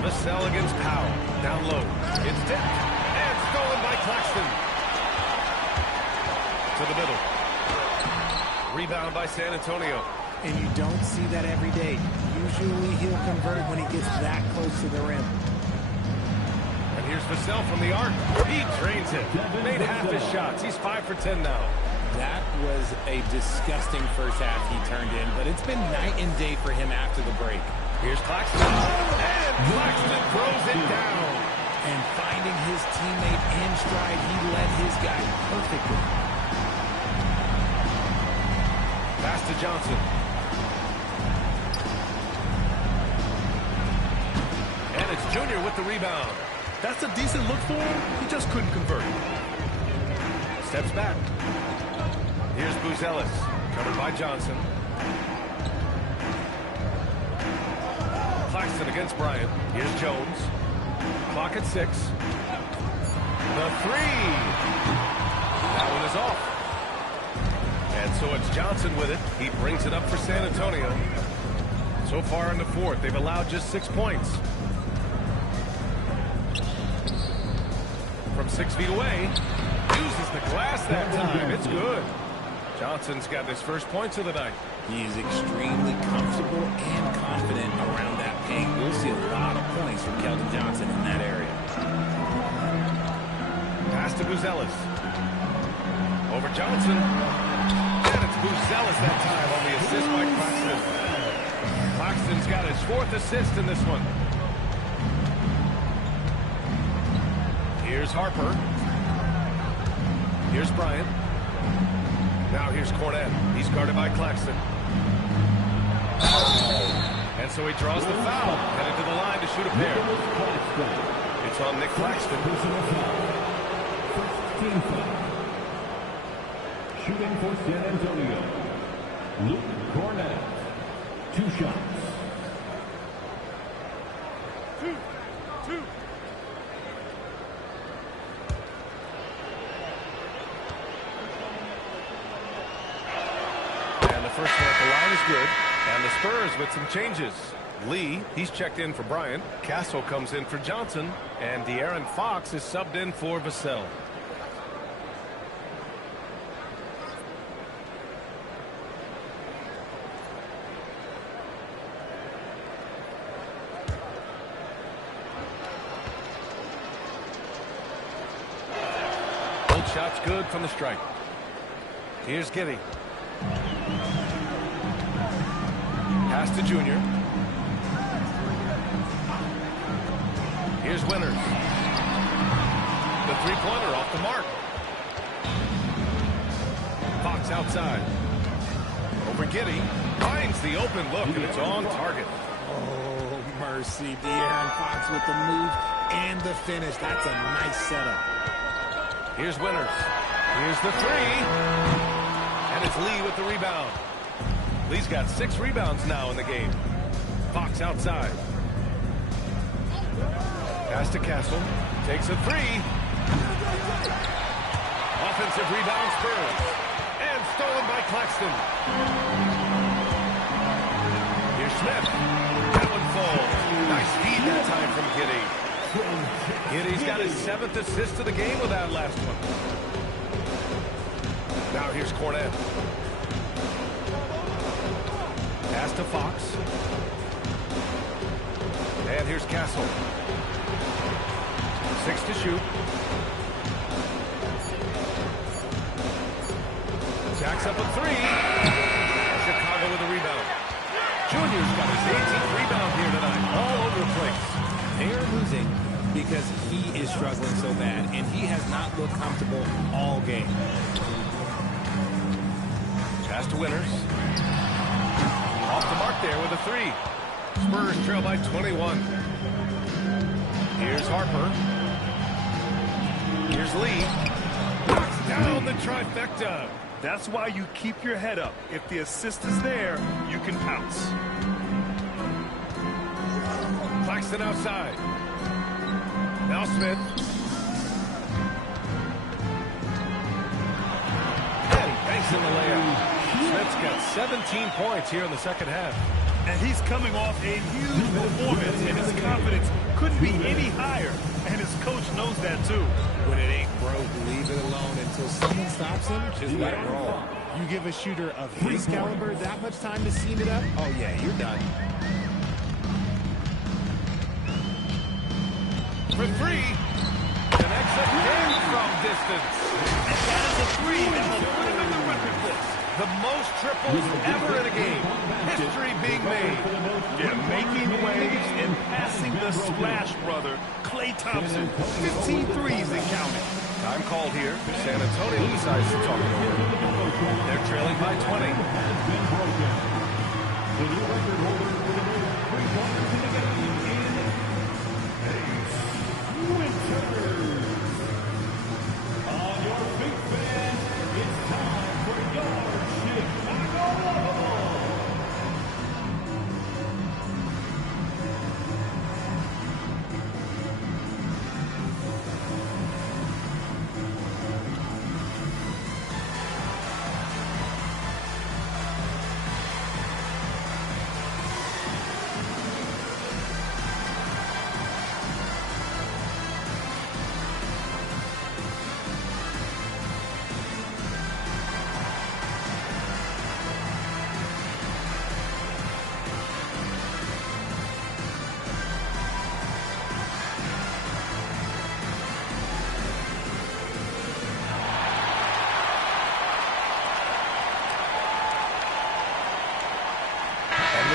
Vassell against Powell. Down low. It's tipped. And stolen by Claxton. To the middle. Rebound by San Antonio. And you don't see that every day. Usually he'll convert when he gets that close to the rim. And here's Vassell from the arc. He drains it. Made half his shots. He's 5 for 10 now. That was a disgusting first half he turned in, but it's been night and day for him after the break. Here's Claxton. And Claxton throws it down. And finding his teammate in stride, he led his guy perfectly. Pass to Johnson. And it's Junior with the rebound. That's a decent look for him. He just couldn't convert. Steps back. Here's Buzelis. Covered by Johnson. Claxton against Bryant. Here's Jones. Clock at 6. The three. That one is off. And so it's Johnson with it. He brings it up for San Antonio. So far in the fourth, they've allowed just 6 points. From 6 feet away. Uses the glass that time. It's good. Johnson's got his first points of the night. He is extremely comfortable and confident around that paint. We'll see a lot of points from Keldon Johnson in that area. Pass to Buzelis. Over Johnson. And it's Buzelis that time on the assist by Claxton. Claxton's got his 4th assist in this one. Here's Harper. Here's Bryant. Now here's Cornette. He's guarded by Claxton. And so he draws the foul. Headed to the line to shoot a pair. It's on Nick Claxton. Team foul. Shooting for San Antonio, Luke Cornette. 2 shots. 2. And the first one at the line is good. And the Spurs with some changes. Lee, he's checked in for Bryant. Castle comes in for Johnson. And De'Aaron Fox is subbed in for Vassell. Both shots good from the stripe. Here's Giddey. Pass to Junior. Here's Winters. The three-pointer off the mark. Fox outside. Over Giddey. Finds the open look, and it's on target. Oh, mercy. De'Aaron Fox with the move and the finish. That's a nice setup. Here's Winters. Here's the three. And it's Lee with the rebound. Lee's got 6 rebounds now in the game. Fox outside. Pass to Castle. Takes a 3. Offensive rebound Spurs. And stolen by Claxton. Here's Smith. That one falls. Nice feed that time from Giddey. Giddey's got his 7th assist of the game with that last one. Now here's Cornette. Pass to Fox. And here's Castle. 6 to shoot. Jacks up a 3. Chicago with a rebound. Junior's got his 18th rebound here tonight. All over the place. They are losing because he is struggling so bad, and he has not looked comfortable all game. Pass to Winters. Off the mark there with a 3. Spurs trail by 21. Here's Harper. Here's Lee. Knocks down the trifecta. That's why you keep your head up. If the assist is there, you can pounce. Claxton outside. Now Smith. And he banks in the layup. Smith's got 17 points here in the second half. And he's coming off a huge performance, and his confidence couldn't be any higher. And his coach knows that, too. When it ain't broke, leave it alone until someone stops him. Just let it roll. You give a shooter of his caliber that much time to seam it up, oh, yeah, you're done. For three. Connects again from distance. And that is a three that will put him in the record books. The most triples ever in a game. History being made. Yeah, making waves and passing the splash brother, Klay Thompson. 15 threes and counting. Time called here. San Antonio decides to talk it over. They're trailing by 20. On your big fan, it's time for your Chicago.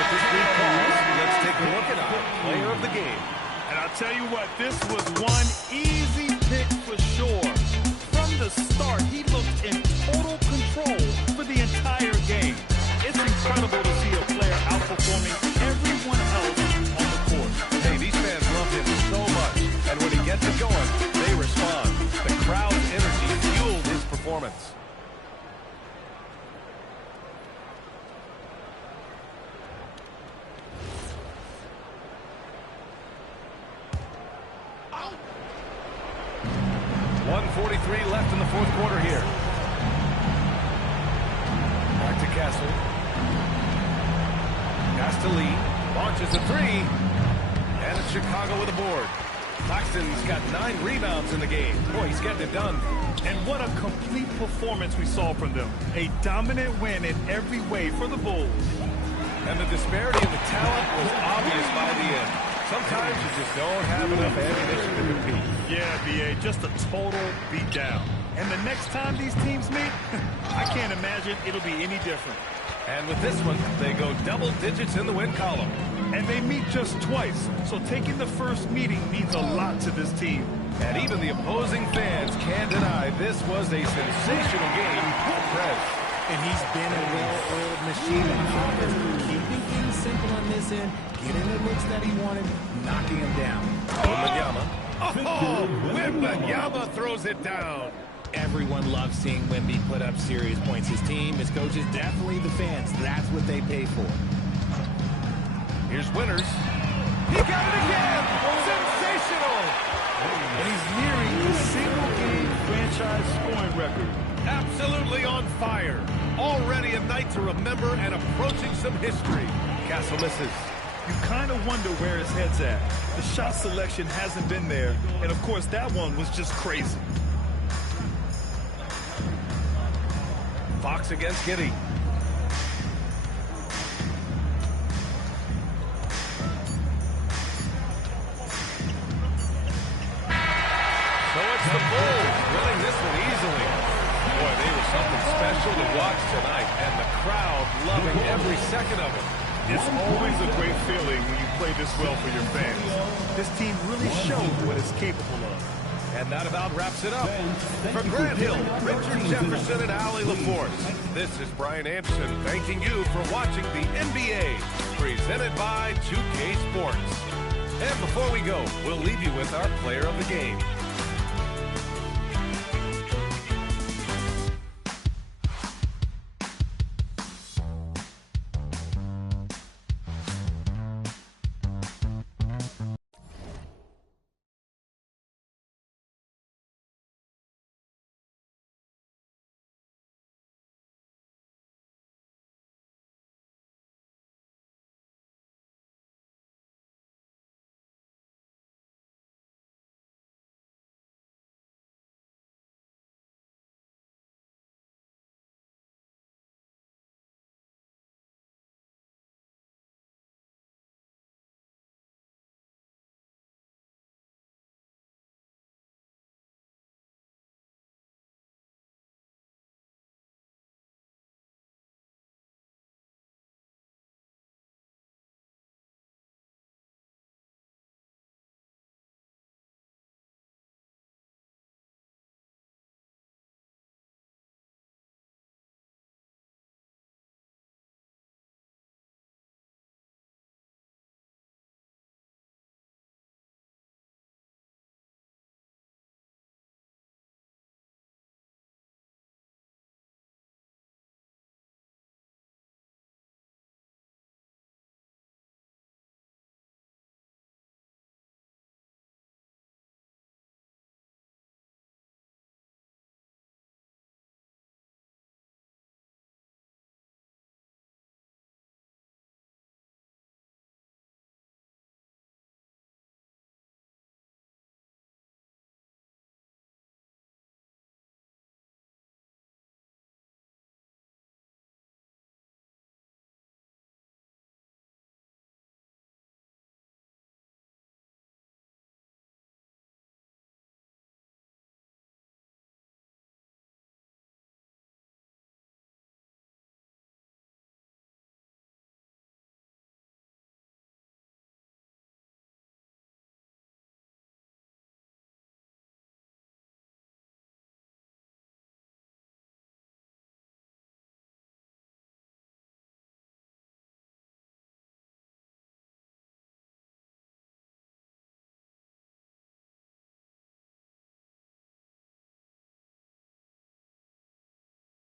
Let's take a look at our player of the game. And I'll tell you what, this was one easy pick for sure. From the start, he looked in total control for the entire game. It's incredible to see a player outperforming everyone else on the court. Hey, these fans love him so much. And when he gets it going, they respond. The crowd's energy fueled his performance. .143 left in the fourth quarter here. Back to Castle. Pass to Lee. Launches a three. And it's Chicago with a board. Claxton's got 9 rebounds in the game. Boy, he's getting it done. And what a complete performance we saw from them. A dominant win in every way for the Bulls. And the disparity in the talent was obvious by the end. Sometimes you just don't have enough ammunition to compete. Yeah, B.A., just a total beatdown. And the next time these teams meet, I can't imagine it'll be any different. And with this one, they go double digits in the win column. And they meet just twice, so taking the first meeting means a lot to this team. And even the opposing fans can't deny this was a sensational game for Prez. And he's been a well-oiled machine on offense, keeping things simple on this end, getting the looks that he wanted, knocking him down. Wembanyama. Oh, Wembanyama throws it down. Everyone loves seeing Wemby put up serious points. His team, his coaches, definitely the fans. That's what they pay for. Here's Winters. He got it again. Sensational. And he's nearing the single-game franchise scoring record. Absolutely on fire. Already a night to remember and approaching some history. Castle misses. You kind of wonder where his head's at. The shot selection hasn't been there. And, of course, that one was just crazy. Fox against Giddey. So it's the Bulls winning this one easily. Boy, they were something special to watch tonight, and the crowd loving every second of it. It's always a great feeling when you play this well for your fans. This team really showed what it's capable of. And that about wraps it up. From Grant Hill, Richard Jefferson, and Allie LaForce, this is Brian Anderson thanking you for watching the NBA, presented by 2K Sports. And before we go, we'll leave you with our player of the game.